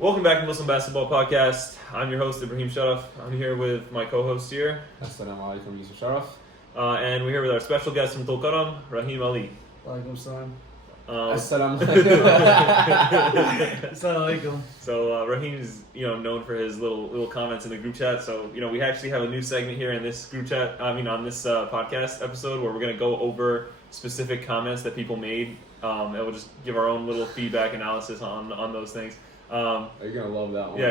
Welcome back to Muslim Basketball Podcast. I'm your host, Raheem. I'm here with my co-host here. Assalamu alaikum, Yusuf Sharaf. And we're here with our special guest from Tulkarem, Raheem Ali. Walaikum salam. Assalamu alaikum. So Raheem's known for his little comments in the group chat. So we actually have a new segment here in this group chat. On this podcast episode where we're going to go over specific comments that people made, and we'll just give our own little feedback analysis on those things. You're gonna love that one. Yeah,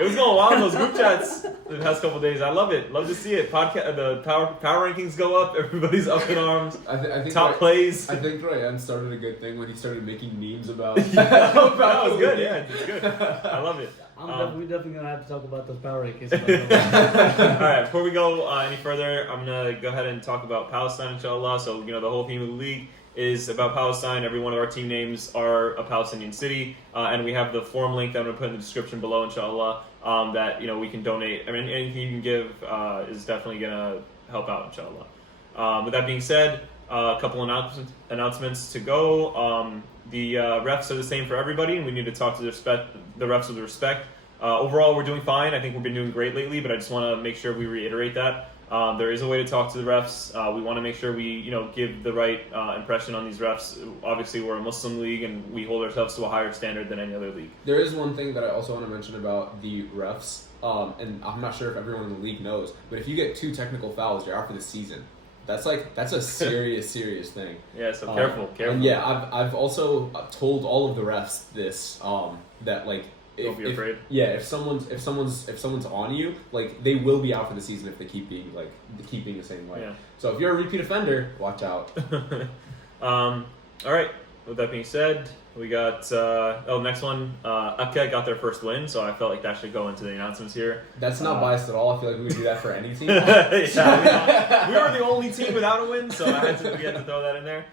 it was going wild in those group chats the past couple of days. I love it. Love to see it. The power rankings go up. Everybody's up in arms. I think top plays. I think Ryan started a good thing when he started making memes about. That was good. Yeah, it's good. I love it. We're definitely gonna have to talk about those power rankings. All right. Before we go any further, I'm gonna go ahead and talk about Palestine, inshallah. So the whole theme of the league is about Palestine. Every one of our team names are a Palestinian city, and we have the forum link that I'm going to put in the description below, inshallah, that we can donate. I mean, anything you can give is definitely going to help out, inshallah. With that being said, a couple announcements to go. The refs are the same for everybody, and we need to talk to the refs with respect. Overall, we're doing fine. I think we've been doing great lately, but I just want to make sure we reiterate that. There is a way to talk to the refs. We want to make sure we, give the right impression on these refs. Obviously, we're a Muslim league, and we hold ourselves to a higher standard than any other league. There is one thing that I also want to mention about the refs, and I'm not sure if everyone in the league knows, but if you get 2 technical fouls, you're out for the season. That's a serious thing. Yeah, so careful. And yeah, I've also told all of the refs this, that don't be afraid. If someone's on you, they will be out for the season if they keep being the same way. Yeah. So if you're a repeat offender, watch out. All right. With that being said, we got next one. Akka got their first win, so I felt like that should go into the announcements here. That's not biased at all. I feel like we would do that for any team. We were the only team without a win, so we had to throw that in there.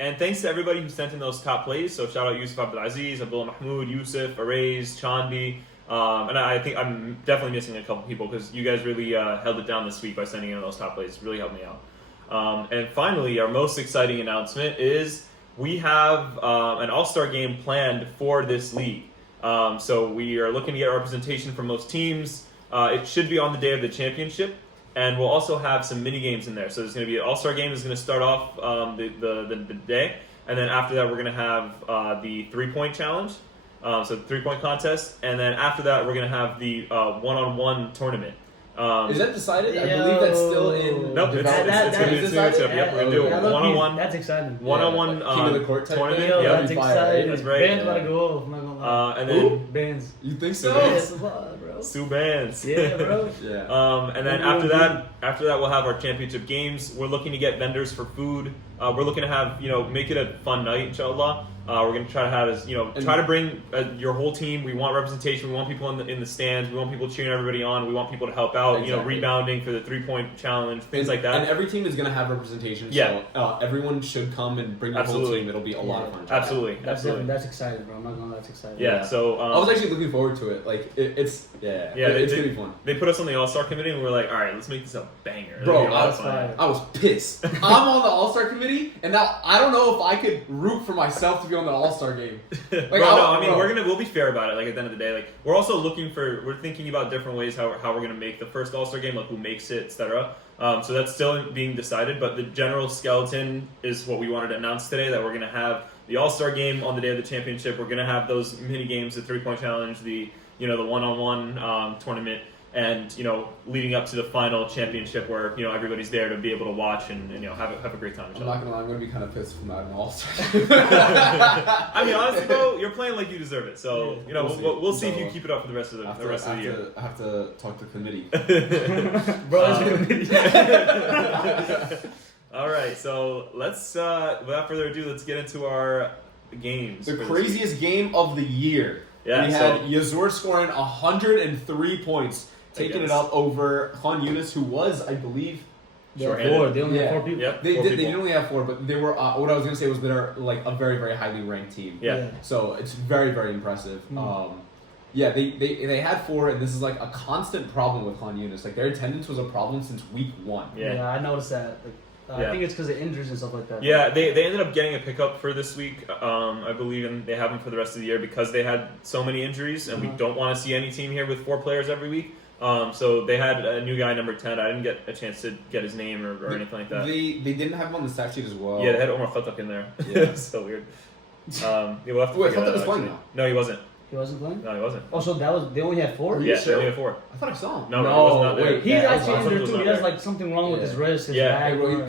And thanks to everybody who sent in those top plays. So shout out Yusuf Abdulaziz, Abdullah Mahmoud, Yusuf, Araiz, Chandi. And I think I'm definitely missing a couple people because you guys really held it down this week by sending in those top plays. It really helped me out. And finally, our most exciting announcement is we have an all-star game planned for this league. So we are looking to get representation from most teams. It should be on the day of the championship. And we'll also have some mini games in there. So there's going to be an all-star game is going to start off the day, and then after that we're going to have the 3-point challenge, so the 3-point contest, and then after that we're going to have the one-on-one tournament. Is that decided? I believe that's still in. Nope, it's going to be the two. Yep, we're going to do a one-on-one. That's exciting. One-on-one. King of the court type tournament. thing? Yeah, that's exciting. That's right. Bands about to go off. I'm not gonna lie. And then Bands. You think so? Yes, bro. Sue Bands. Yeah, bro. Yeah. And then after that we'll have our championship games. We're looking to get vendors for food. We're looking to have make it a fun night, inshallah. We're going to try to have try to bring your whole team. We want representation. We want people in the stands. We want people cheering everybody on. We want people to help out. Exactly. Rebounding for the 3-point challenge, things like that. And every team is going to have representation. Yeah. So everyone should come and bring their whole team. It'll be a lot of fun. Absolutely. That's exciting, bro. I'm not gonna lie, that's exciting. Yeah. So I was actually looking forward to it. It's it's gonna be fun. They put us on the All-Star committee, and we were like, all right, let's make this a banger. Bro, I was pissed. I'm on the All-Star committee, and now I don't know if I could root for myself to be on the All-Star game. We'll be fair about it. At the end of the day, we're also we're thinking about different ways how we're gonna make the first All-Star game, who makes it, etc. So that's still being decided, but the general skeleton is what we wanted to announce today, that we're gonna have the All-Star game on the day of the championship. We're gonna have those mini games, the 3-point challenge, the the one-on-one tournament, and leading up to the final championship where everybody's there to be able to watch and have a great time. I'm not gonna lie, I'm gonna be kind of pissed from that All-Star. Honestly though, you're playing like you deserve it. So we'll see if you keep it up for the rest of the year. I have to talk to the committee. Bro, it's committee. All right, so let's without further ado, let's get into our games. The craziest game of the year. Yeah, we had Yazur scoring 103 points, taking it up over Yunis, who was, I believe, They only have 4 people. Yep, they 4 did. people. They only have 4, but they were. What I was gonna say was they're a very, very highly ranked team. Yeah. So it's very, very impressive. They had 4, and this is a constant problem with Yunis. Their attendance was a problem since week 1. Yeah. I noticed that. I think it's because of injuries and stuff like that. Yeah, they ended up getting a pickup for this week, I believe, and they have him for the rest of the year because they had so many injuries, and we don't want to see any team here with 4 players every week. So they had a new guy, number 10. I didn't get a chance to get his name or anything like that. They didn't have him on the stat sheet as well. Yeah, they had Omar Khattak in there. Yeah. So weird. We'll have to Wait, figure that Khattak was out, playing actually. now. No, he wasn't. He wasn't playing? No, he wasn't. Oh, so they only had 4? Yeah, sure? they only had 4. I thought I saw him. No, he was not there. wait. He's Yeah, actually Alfonso injured was too. not He has there. like something wrong with his Yeah. wrist, his Yeah. back. Well,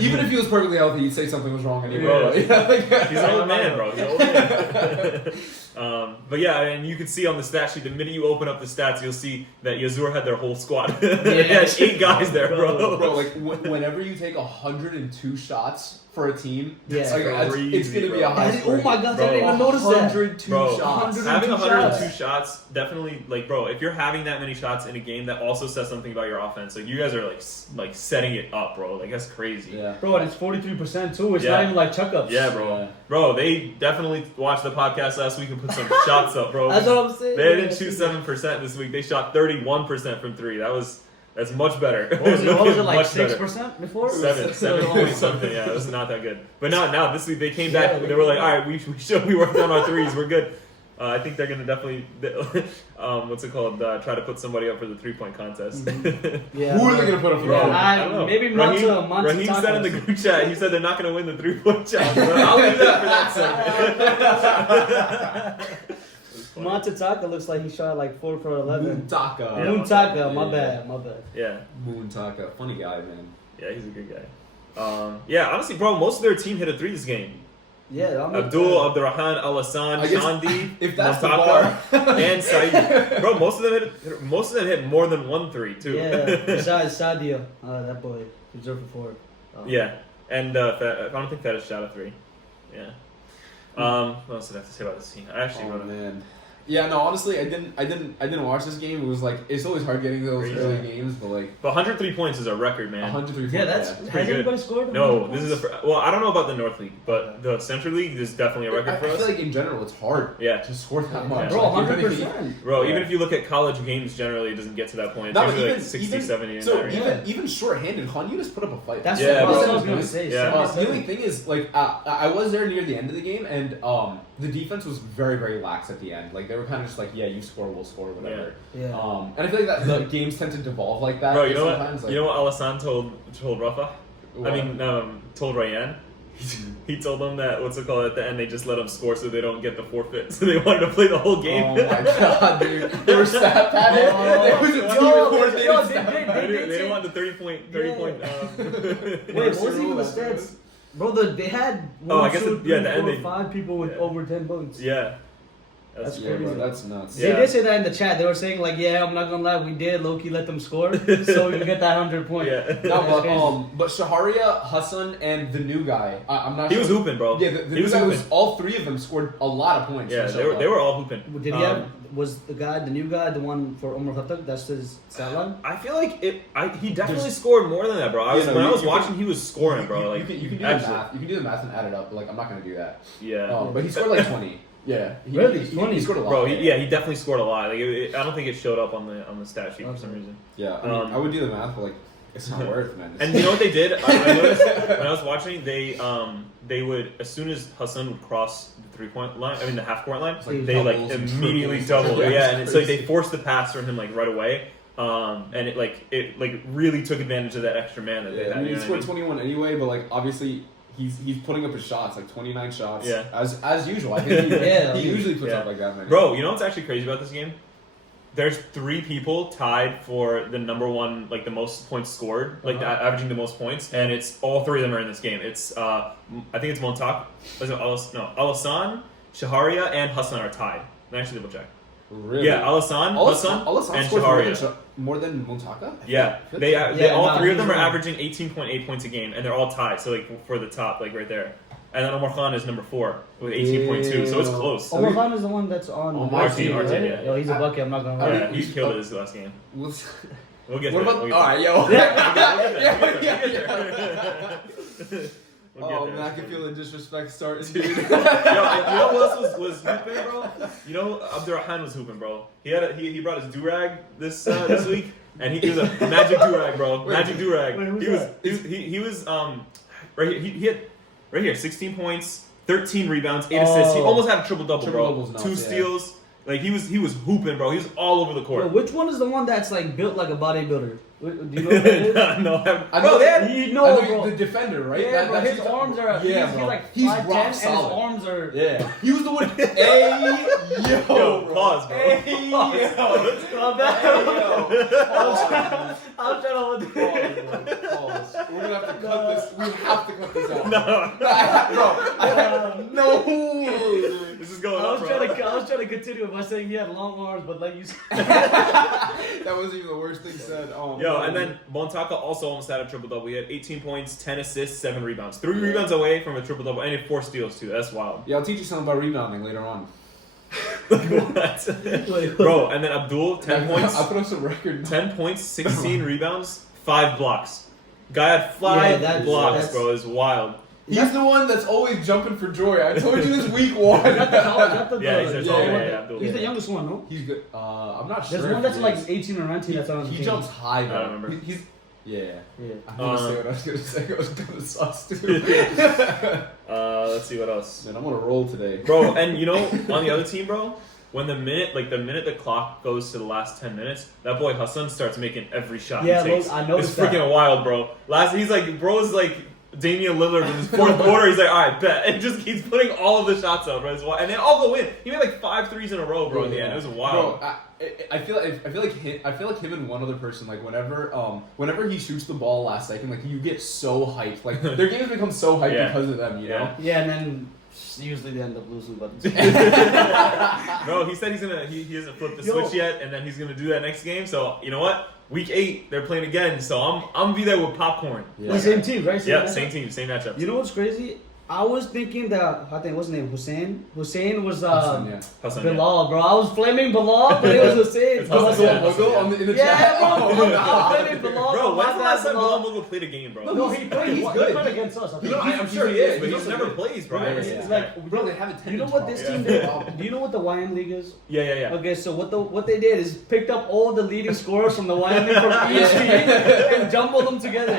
Even if he was perfectly healthy, you'd say something was wrong anyway. Bro, Yeah, like- He's an old man, bro. He's an old man. But yeah, and you can see on the stat sheet, the minute you open up the stats, you'll see that Yazur had their whole squad. They had 8 guys there, bro. Bro, like whenever you take 102 shots for a team, Yeah. it's, like, it's gonna be a Bro. high Oh score. my god, Bro, I didn't even notice that. 102 Bro, shots. having 102 shots. shots definitely, like, bro, if you're having that many shots in a game, that also says something about your offense. Like, you guys are like setting it up, bro. Like, that's crazy. Yeah. Bro, and it's 43% too. It's Yeah. not even like chuck-ups. Yeah, bro. Yeah. Bro, they definitely watched the podcast last week and put some shots up, bro. That's what I'm saying. They didn't shoot 7% this week. They shot 31% from 3. That's much better. What was it like Much better. 6% before? 7 point something. Yeah, it was not that good. But now this week they came back. Yeah, They were like, all right, we worked on our 3s. We're good. I think they're gonna definitely, what's it called? Try to put somebody up for the 3-point contest. Yeah. Who are they gonna put up for Yeah, that? I don't know. maybe Raheem Monty said in the group chat. He said they're not gonna win the 3-point challenge. But I'll leave that for that second. Montataka looks like he shot like 4 for 11. Muntaka. Yeah. Muntaka, my Yeah. bad. Yeah. Muntaka. Funny guy, man. Yeah, he's a good guy. Yeah, honestly, bro, most of their team hit a 3 this game. Yeah, Abdul, Abdurrahman, Alassane, I guess Shandi, if that's the Montaka, and Saeed. Bro, most of them hit more than 1 3 too. Yeah, besides Sadio, that boy, reserved for 4. Yeah, and I don't think that is shot a 3. Yeah. What else did I have to say about this team? I actually wrote it. Man. Yeah, no, honestly, I didn't watch this game. It was like it's always hard getting those Crazy. early games, but like But 103 points is a record, man. 103. Yeah, that's points, has pretty good. anybody scored? No, 100 this is well, I don't know about the North League, but the Central League is definitely a record I for us. feel like in general it's hard Yeah. to score that much. Bro, Like, even if you- 100%. Bro, Yeah. even if you look at college games, generally it doesn't get to that point. It's No, but usually like even 60, even 70 in so that range. even short-handed, Yunis put up a fight. That's Yeah, what bro. I was gonna say. Yeah. 77. The only thing is, like, I was there near the end of the game, and the defense was very, very lax at the end. Like, they were kind of just like, yeah, you score, we'll score, whatever. Yeah. And I feel like that the games tend to devolve like that. Bro, you know sometimes, what? Like, You know what Alassane told Rafah? what? I mean, told Ryan. He told them that what's it called at the end? They just let them score so they don't get the forfeit. So they wanted to play the whole game. Oh my god, dude! They were stat padded. There was a team coordinated stat They pad. didn't want the 30-point. Wait, what was even the stats? Bro, they had Oh, I one, guess two, the- yeah, three, the end four, they- 5 people with yeah. over 10 points. Yeah, That's Yeah, crazy. bro, that's nuts. Yeah. They did say that in the chat. They were saying like, yeah, I'm not gonna lie, we did low-key let them score, so we can get that 100 point. Yeah. No, but Shaharia, Hassan, and the new guy. I'm not. He sure. was hooping, bro. Yeah, the he new was guy hooping. was. All 3 of them scored a lot of points. Yeah, mashallah. they were all hooping. Did he have? Was the new guy, the one for Omar Khattak? That's his stat line. I feel like he definitely There's- scored more than that, bro. Yeah, no, When I you- was you watching, can- he was scoring, bro. Like you can do actually. the math. You can do the math and add it up. But like, I'm not gonna do that. Yeah. But he scored like 20. Yeah. Really? He 20? scored a lot. Bro, he definitely scored a lot. Like, I don't think it showed up on the stat sheet for some reason. Yeah. I mean, I would do the math, but like, it's not worth, man. And you know what they did? I noticed when I was watching, they would, as soon as Hassan would cross the 3-point line, I mean the half-court line, like they like doubles and immediately triples. doubled. Yeah, Yeah, it's and it's like they crazy. forced the pass from him like right away. And it really took advantage of that extra man that they Yeah, had. I mean, You he know what I scored mean? 21 anyway, but like obviously he's putting up his shots, like 29 shots. Yeah. As usual. I think he, Yeah, he usually puts yeah. up like that, man. Bro, you know what's actually crazy about this game? There's 3 people tied for the number 1, like the most points scored, like averaging the most points, and it's all 3 of them are in this game. It's I think it's Montak, Alassane, Shaharia, and Hassan are tied. Let me actually double check. Really? Yeah, Hassan, Alassane and scored Shaharia. more than Muntaka? Yeah, I feel they like- all nah, 3 of them are he's- averaging 18.8 points a game, and they're all tied. So like for the top, like right there. And then Omar Khan is number 4 with 18.2, so it's Yeah. close. Omar Khan is the one that's on On my team, right? yeah. Yo, he's a bucket. I'm not gonna lie. Yeah, he killed it this last game. What's- We'll get What there. about? We'll All get right, yo. there. We'll get Yeah, there. We'll get Oh there. man, I can feel the disrespect starting, dude. Yo, and you know who else was hooping, bro? You know, Abdurrahman was hooping, bro. He brought his do-rag this week. and he was a magic durag, bro. Magic durag. Wait, who's He was that? he was right here. He had right here 16 points, 13 rebounds, 8 assists. He almost had a triple double, bro. Triple-double's 2 nuts, yeah. steals. Like he was hooping, bro. He was all over the Yo, court. which one is the one that's like built like a bodybuilder? Do you know what that is? No, I bro, know they had- You I know, know bro. the defender, right? Yeah, bro, his the- arms are. Yeah, he's bro. like He's 5'10", rock and his solid. arms are. Yeah, he was the one. Hey, yo, bro. pause, bro. Hey, yo. My bad. Hey, yo. I was trying to. Pause. We're gonna have to cut this. We have to cut this out. No, No. this is going I up, was bro. trying to continue by saying he had long arms, but like you said. That wasn't even the worst thing said. Oh, Yo, no. and then Montaka also almost had a triple double. He had 18 points, 10 assists, 7 rebounds. 3 rebounds away from a triple double, and he had 4 steals too. That's wild. Yeah, I'll teach you something about rebounding later on. What? Wait, Bro, and then Abdul, 10 points. I put up some record. 10 points, 16 rebounds, 5 blocks. Guy had 5 Yeah, that's- blocks, that's- bro. It's wild. He's the one that's always jumping for joy. I told you this week one. Not the Yeah, he's yeah, Abdul. He's the youngest one, no? He's good. I'm not sure. There's one if that's he like is. 18 or 19 that's on the He team. jumps high I though. don't remember. He's yeah. Yeah. I'm gonna say what I was gonna say. I was gonna sauce too. Let's see what else. Man, I'm on a roll today, Bro, and you know, on the other team, bro, when the minute the clock goes to the last 10 minutes, that boy Hassan starts making every shot Yeah, he takes. I noticed It's freaking that. wild, bro. He's like, bro's like Damian Lillard in his fourth quarter. He's like, all right, bet, and just keeps putting all of the shots up, bro. It's wild. And they all go in. He made like 5 threes in a row, bro. In the end, it was wild. Bro, I feel like him and one other person, like whenever he shoots the ball last second, like you get so hyped. Like their games become so hyped Yeah. because of them, you know. Yeah, and then usually they end up losing, but. Bro, he said he hasn't flipped the Yo. switch yet, and then he's gonna do that next game. So you know what? Week 8, they're playing again. So I'm gonna be there with popcorn. Yeah. The same team, right? Yeah, matchup? same team, same matchup. You know what's crazy? I was thinking that I think what's his name? Hussein. Hussein was Hassan, yeah. Hassan, yeah. Bilal, bro. I was flaming Bilal, but it was Hussein. It's Hassan, yeah. In the Yeah, chat. bro. Oh, I was no. flaming Bilal. Bro, when's my the bad, last time Bilal. Bilal Mogul played a game, bro? No, he played. He good. played against us. I think. No, I'm sure he is, but he just He's never good. plays, bro. Yeah, Ever yeah, since yeah. Like, Bro, they haven't. You know what this team did? Do you know what the YM League is? Yeah. Okay, so what they did is picked up all the leading scorers from the YM League from each team and jumbled them together.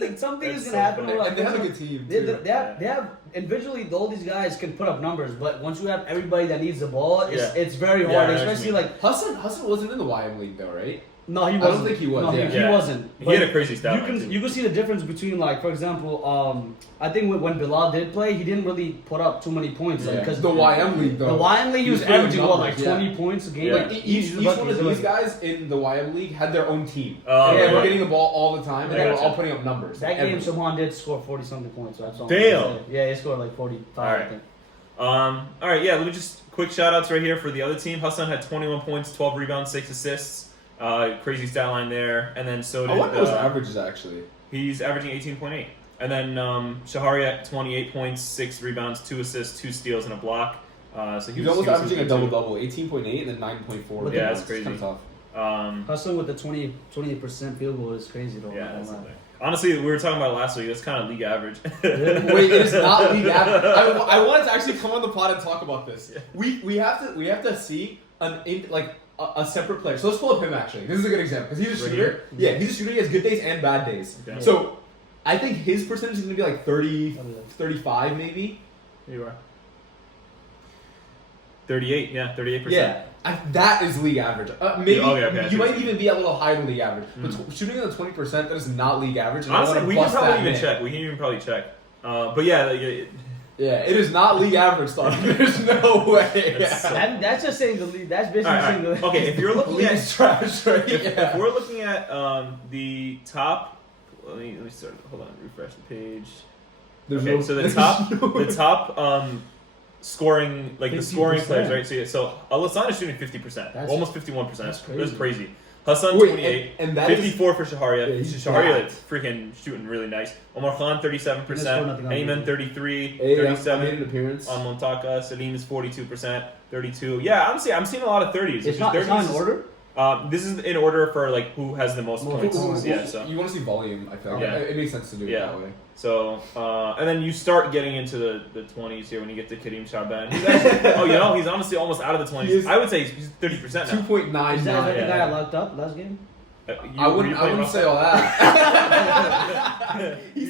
Like something That's is so gonna happen. funny. where, And they have a good team. They, too. they have individually all these guys can put up numbers, but once you have everybody that needs the ball, it's very Yeah, hard. I know what you Especially mean. like Hassan wasn't in the YM League though, right? no, he I wasn't. don't think he was, No, yeah. he Yeah. wasn't. He But had a crazy stat line, too. you can see the difference between like for example, I think when Bilal did play, he didn't really put up too many points Yeah. because The YM League the though. YM League he was He's putting averaging what, like numbers, yeah. 20 points a game. Yeah. Like Each he's one of lucky. these guys in the YM League had their own team. Oh, and they right, were right. getting the ball all the time, and I they were gotcha. all putting up numbers. That game, Everything. Saman did score 40 something points. So that's all. Damn. Yeah, he scored like 45. All right. I think. All right, yeah. Let me just quick shout outs right here for the other team. Hassan had 21 points, 12 rebounds, 6 assists. Crazy stat line there, and then so I did wonder those averages actually. he's averaging 18.8, and then Shahari at 28 points, 6 rebounds, 2 assists, 2 steals, and a block. So He's almost averaging a good, double too. double, 18.8 and then 9.4. Yeah, that's crazy. Kind of tough. Hustling with the 28% field goal is crazy though. Yeah, not that's gonna the lie. thing. Honestly, we were talking about it last week. That's kind of league average. Wait, it is not league average. I wanted to actually come on the pod and talk about this. Yeah. We have to see a separate player. So let's pull up him actually. This is a good example because he's a Right shooter. here? Yeah, he's a shooter. He has good days and bad days. Okay. So I think his percentage is going to be like 30, 35 maybe. Here you are. 38, yeah, 38%. Yeah, that is league average. Maybe Okay, you might even be a little higher than league average. But shooting at the 20%, that is not league average. And I Honestly, wanna we can bust probably that even myth. check. We can even probably check. But yeah, Yeah, it is not league average, though. There's no way. That's so- That's just saying the league. That's basically all right, saying all right. the Okay, if you're looking League at is trash, right? if we're looking at the top, let me start. Hold on, refresh the page. Okay, so the top scoring, like the scoring 50%. players, right? So Al-Hassan is shooting 50%, That's- almost 51%. that's That's crazy. crazy. Hassan Wait, 28, and that is 54 for Shaharia. Yeah, he's Shaharia bad. like, freaking shooting really nice. Omar Khan 37%, He doesn't score nothing on Ayman defense. 33, Hey, I made 37 an appearance. on Montaka. Salim is 42%, 32. Yeah, I'm seeing a lot of 30s. It's not in order. This is in order for like who has the most points. Yeah, so You want to see volume, I feel. Yeah. It makes sense to do it Yeah. that way. so and then you start getting into the 20s here when you get to Kareem Shaban. He's actually, he's honestly almost out of the 20s. He is- I would say he's 30% now. 2.99. Is that the Yeah. guy I locked up last game? I wouldn't say all that. he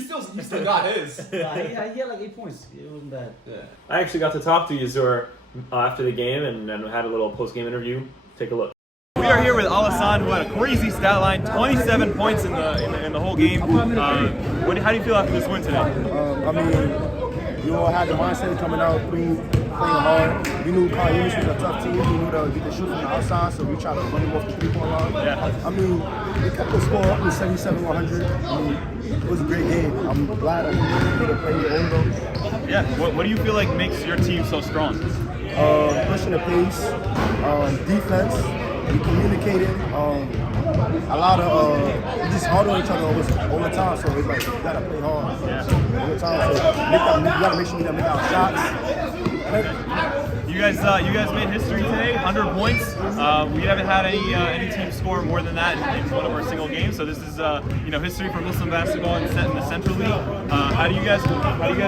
still got his. Nah, he had like 8 points. It wasn't bad. Yeah. I actually got to talk to Yazur after the game and had a little post-game interview. Take a look. We are here with Al-Hassan, who had a crazy stat line, 27 points in the whole game. How do you feel after this win today? I mean, you all had the mindset coming out, playing hard. We knew Yunis was a tough team. We knew to get the shoot from the outside, so we tried to run him off the three-point line. Yeah. I mean, we kept the score up with 77-100. I mean, it was a great game. I'm glad I able to play all of those. Yeah. What do you feel like makes your team so strong? Pushing the pace, defense, we communicated, a lot of we just hard on each other all the time. So it's like you gotta play hard all the time. So you gotta make sure we make our shots. You guys made history today, 100 points. We haven't had any team score more than that in one of our single games. So this is history for Muslim basketball in the Central League. How do you guys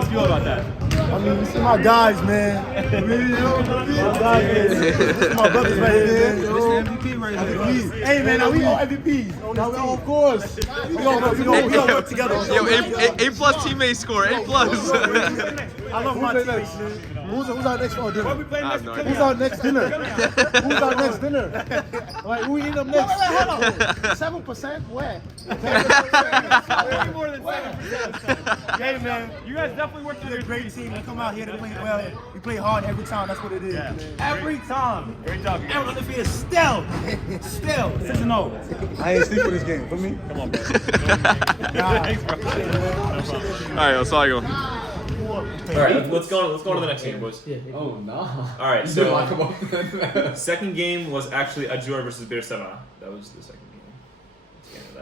feel about that? I mean, you see my guys, man. My guys, man. This is my brothers right here, man. This is MVP right here. Hey, man, now we all MVPs. Now, of course. We all work together. Yo, A+ teammate score, A+. I love my teammates, man. Who's our next dinner? I have no idea. Who's our next dinner? Who's our next dinner? Like, who eating up next? Hold on. 7%? Where? Way more than 7%. Hey, man. You guys definitely worked We're a great team. We come out here to play well. We play hard every time. That's what it is, man. Every time. Great job, you guys. Everyone undefeated still. 6-0. I ain't sleep for this game. For me? Come on, bro. Thanks, bro. All right, let's all go. All right, let's go on to the next game, boys. Oh no. All right, You so did lock him up. second game was actually Ajjur versus Bir Seba'a. That was the second game. Let's get into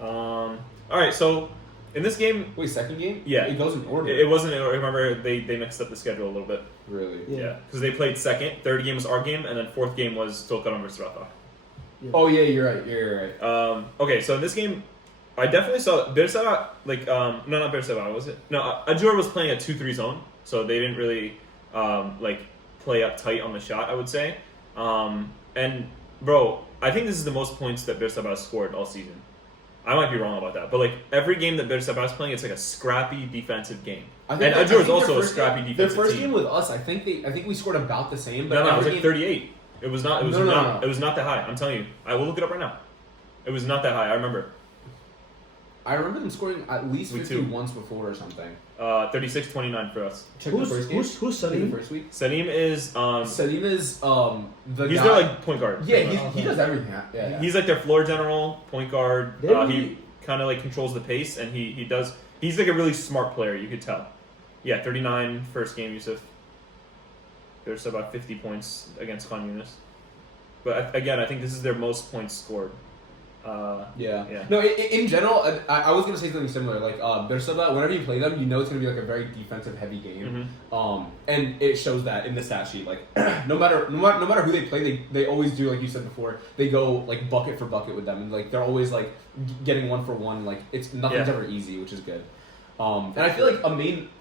that. All right, so in this game, Wait, second game? Yeah. It goes in order. it wasn't. I remember they mixed up the schedule a little bit. Really? Yeah, because they played second, third game was our game, and then fourth game was Tulkarem versus Rafah. Oh yeah, you're right. You're right. Okay, so in this game, I definitely saw Bir Seba'a, no, not Bir Seba'a, was it? No, Ajjur was playing a 2-3 zone, so they didn't really play up tight on the shot, I would say. And bro, I think this is the most points that Bir Seba'a scored all season. I might be wrong about that, but every game that Bir Seba'a is playing, it's like a scrappy defensive game. And Ajjur is also a scrappy defensive Their first team. game with us, I think we scored about the same. But No, it was every like game- 38. It was not. It was No. not. It was not that high. I'm telling you. I will look it up right now. It was not that high. I remember. I remember them scoring at least Me 50 too. once before or something. 36-29 for us. Check the first game. Who's Check the Salim? first week. Salim is Salim is the he's guy. their point guard. Yeah, he does everything. Yeah. He's their floor general, point guard. They He really- kind of controls the pace, and he does. He's a really smart player. You could tell. Yeah, 39 first game, Yusuf. There's about 50 points against Khan Yunis. But again, I think this is their most points scored. Yeah. Yeah. No, in general, I was gonna say something similar. Bir Seba'a, whenever you play them, you know it's gonna be a very defensive heavy game. And it shows that in the stat sheet. No matter who they play, they always do, like you said before. They go bucket for bucket with them, and they're always getting one for one. It's nothing's ever easy, which is good. And I feel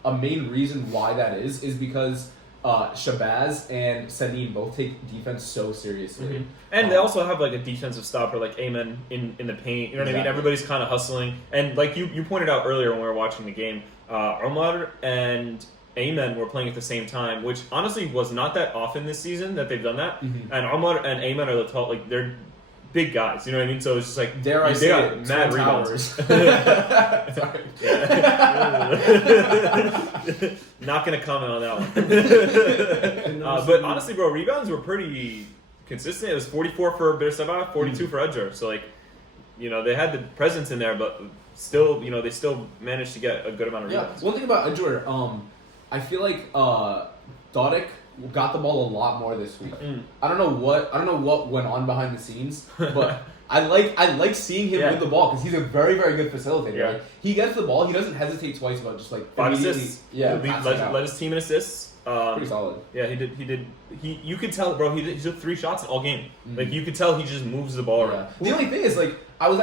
a main reason why that is because Shabazz and Salim both take defense so seriously. And they also have a defensive stopper like Ayman in the paint. You know what I mean? Exactly. Everybody's kind of hustling. And you pointed out earlier when we were watching the game, Omar and Ayman were playing at the same time, which honestly was not that often this season that they've done that. And Omar and Ayman are the tall, they're big guys. You know what I mean? So it's just Dare I they say got it, mad Twin rebounds. Sorry. Not gonna comment on that one. But honestly, bro, rebounds were pretty consistent. It was 44 for Bir Seba'a, 42 for Ajjur. So they had the presence in there, but still, they still managed to get a good amount of rebounds. One thing about Ajjur, I feel like Dodic got the ball a lot more this week. I don't know what went on behind the scenes, but I like seeing him with the ball because he's a very, very good facilitator. Yeah. He gets the ball, he doesn't hesitate twice about just 5 immediately- assists. Yeah, led his team in assists. Pretty solid. Yeah, he did. You could tell, bro. He took 3 shots all game. Like you could tell he just moves the ball around. The only thing is, like, I was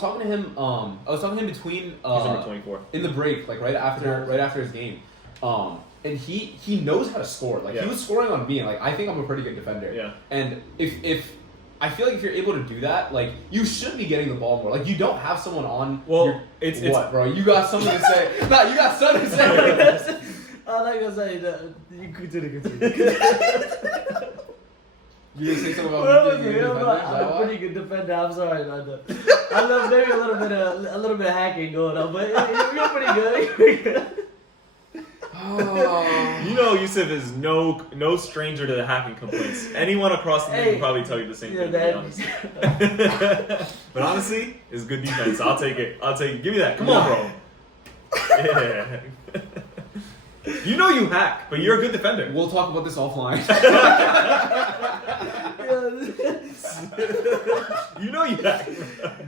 talking to him. I was talking to him between. He's number 24 in the break, like right after his game. And he knows how to score. Like he was scoring on me. And, like I think I'm a pretty good defender. Yeah. And if I feel like if you're able to do that, like you should be getting the ball more. Like you don't have someone on. Well, it's bro? You got something to say? No, you got something to say. I like to say that you continue. You didn't say something about me being a good defender? I'm a pretty good defender. I'm sorry about that. I love maybe a little bit of hacking going on, but you're pretty good. You know, Yusuf is no stranger to the hacking complaints. Anyone across the league will probably tell you the same thing. To be honest. But honestly, it's good defense. I'll take it. Give me that. Come on, bro. Yeah. You know you hack, but you're a good defender. We'll talk about this offline. You know you hack.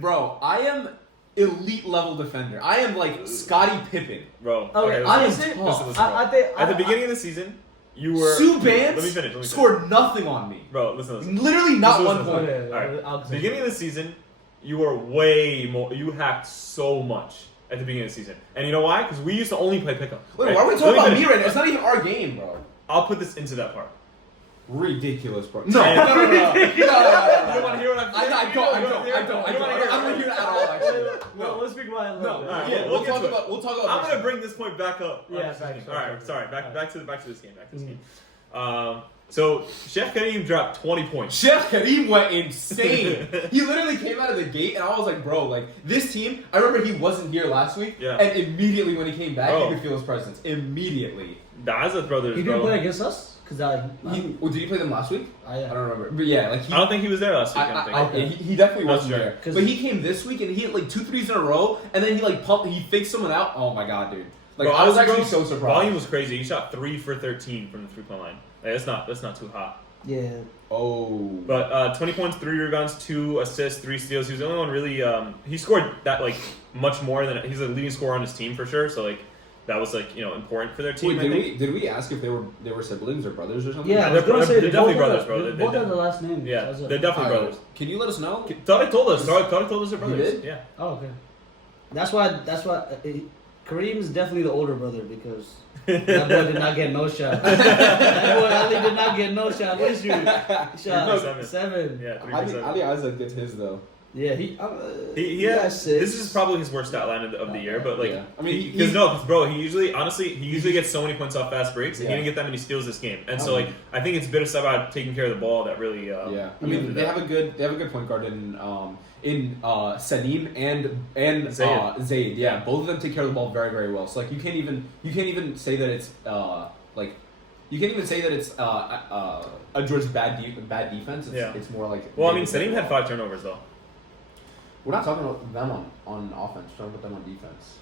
Bro, I am elite level defender. I am like Scottie Pippen. Bro, Okay, honestly, listen, I think at the beginning of the season, you were... Subban Let me finish. scored nothing on me. Bro, listen. Literally not Listen, one point. Okay, Alright, I'll say beginning of the season, you were way more... You hacked so much at the beginning of the season. And you know why? Because we used to only play pickup. Wait, right? why are we Let talking about finish. me right now? It's not even our game, bro. I'll put this into that part. Ridiculous, bro. No. No. You don't want to hear what I'm I don't want to hear that at all, actually. Well, let's speak about it a little bit. Alright, Yeah, we'll get to it. we'll talk about I'm gonna bring this point back up. Yeah, facts. Alright, sorry. Back to this game. So Chef Kareem dropped 20 points. Chef Kareem went insane. He literally came out of the gate, and I was like, bro, like, this team, I remember he wasn't here last week, and immediately when he came back, you could feel his presence. Immediately. The Azad brothers, He didn't play against us? Did he play them last week? I don't remember. But yeah, like I don't think he was there last week. he definitely wasn't sure. there. But he came this week, and he hit like 2 threes in a row, and then he like faked someone out. Oh my god, dude. Like, Bro, I was actually so surprised. Volume was crazy. He shot 3 for 13 from the 3-point line. Like, that's not too hot. Yeah. Oh. But 20 points, 3 rebounds, 2 assists, 3 steals. He was the only one really. He scored that like much more than he's a leading scorer on his team for sure. So like that was like important for their team. Wait, did we ask if they were siblings or brothers or something? Yeah, they're definitely brothers, bro. Both have the last name. Yeah, they're definitely brothers. Can you let us know? Tariq told us. Tariq told us they're brothers. He did? Yeah. Oh, okay. That's why. Kareem is definitely the older brother because that boy did not get no shot. That boy Ali did not get no shot. What is you? Shot 7. Yeah, 3 for 7. Ali Isaac gets his though. Yeah, he has. This is probably his worst stat line of the year, but like, yeah. I mean, bro, he usually gets so many points off fast breaks, and he didn't get that many steals this game, and so like, I think it's Bir Seba'a taking care of the ball that really. I mean, they have a good point guard in Sadim and Zayd. Yeah, both of them take care of the ball very, very well. So like, you can't even say that it's Ajjur's bad defense. It's more like. Well, I mean, Sadim had 5 turnovers though. We're not talking about them on offense. We're talking about them on defense.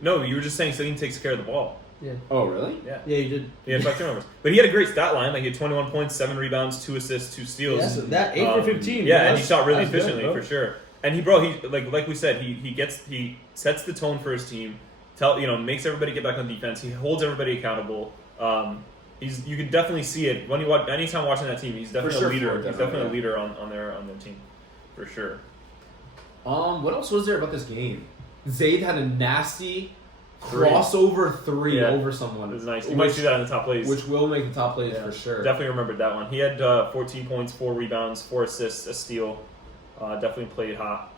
No, you were just saying Sadim takes care of the ball. Yeah. Oh, really? Yeah. Yeah, you did. He had 5 turnovers, but he had a great stat line. Like he had 21 points, 7 rebounds, 2 assists, 2 steals. Yeah, so that 8 for 15. Yeah, and he shot really that's good, efficiently for sure. And he like we said, he sets the tone for his team. Makes everybody get back on defense. He holds everybody accountable. You can definitely see it when you watch. Anytime watching that team, he's definitely a leader. He's definitely a leader on their team, for sure. What else was there about this game? Zayd had a nasty crossover 3 over someone. It was nice. You might see that in the top plays. Which will make the top plays for sure. Definitely remembered that one. He had 14 points, 4 rebounds, 4 assists, a steal. Definitely played hot.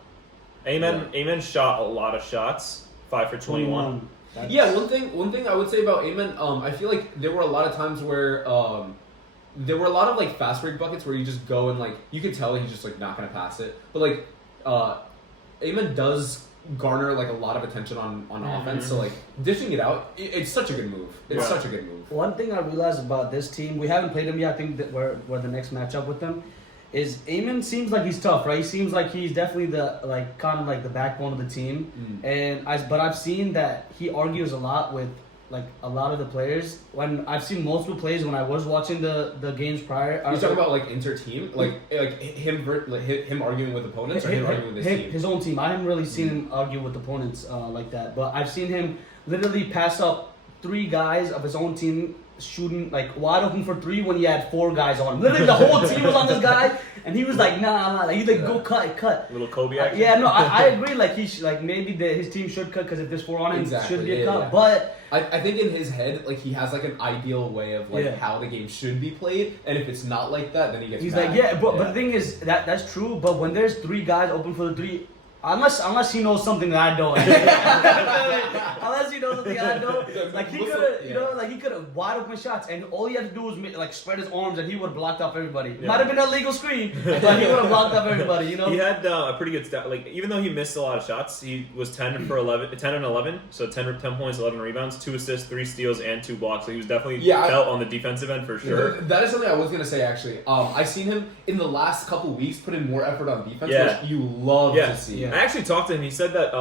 Amen shot a lot of shots. 5 for 21. Yeah, one thing I would say about Amen, I feel like there were a lot of times where there were a lot of like fast break buckets where you just go and like you could tell he's just like not gonna pass it. But like Amen does garner like a lot of attention on offense, so like dishing it out, it's such a good move. It's such a good move. One thing I realized about this team, we haven't played them yet. I think that we're the next matchup with them. Is Amen seems like he's tough, right? He seems like he's definitely the kind of the backbone of the team. But I've seen that he argues a lot with like a lot of the players. When I've seen multiple plays when I was watching the games prior. You're talking about like inter-team, like him arguing with opponents, or him arguing with his team? His own team. I haven't really seen him argue with opponents like that, but I've seen him literally pass up 3 guys of his own team shooting like wide open for 3 when he had 4 guys on him. Literally, the whole team was on this guy, and he was like, "Nah, I'm not." Like, he's like, "Go cut." Little Kobe action. Yeah, no, I agree. Like maybe his team should cut because if there's 4 on him, it should be a cut. But I think in his head, like, he has like an ideal way of like how the game should be played, and if it's not like that, then he gets. He's mad. like, but the thing is that's true. But when there's 3 guys open for the 3. Unless he knows something that I don't. Unless he knows something I don't. Like he could have, he could have wide open shots, and all he had to do was spread his arms, and he would have blocked off everybody. Might have been an illegal screen, but he would have blocked off everybody. He had a pretty good stat. Like, even though he missed a lot of shots, he was 10 and 11, so 10 points, 11 rebounds, 2 assists, 3 steals, and 2 blocks. So he was definitely felt on the defensive end for sure. That is something I was gonna say actually. I've seen him in the last couple weeks put in more effort on defense, which you love to see. I actually talked to him. He said that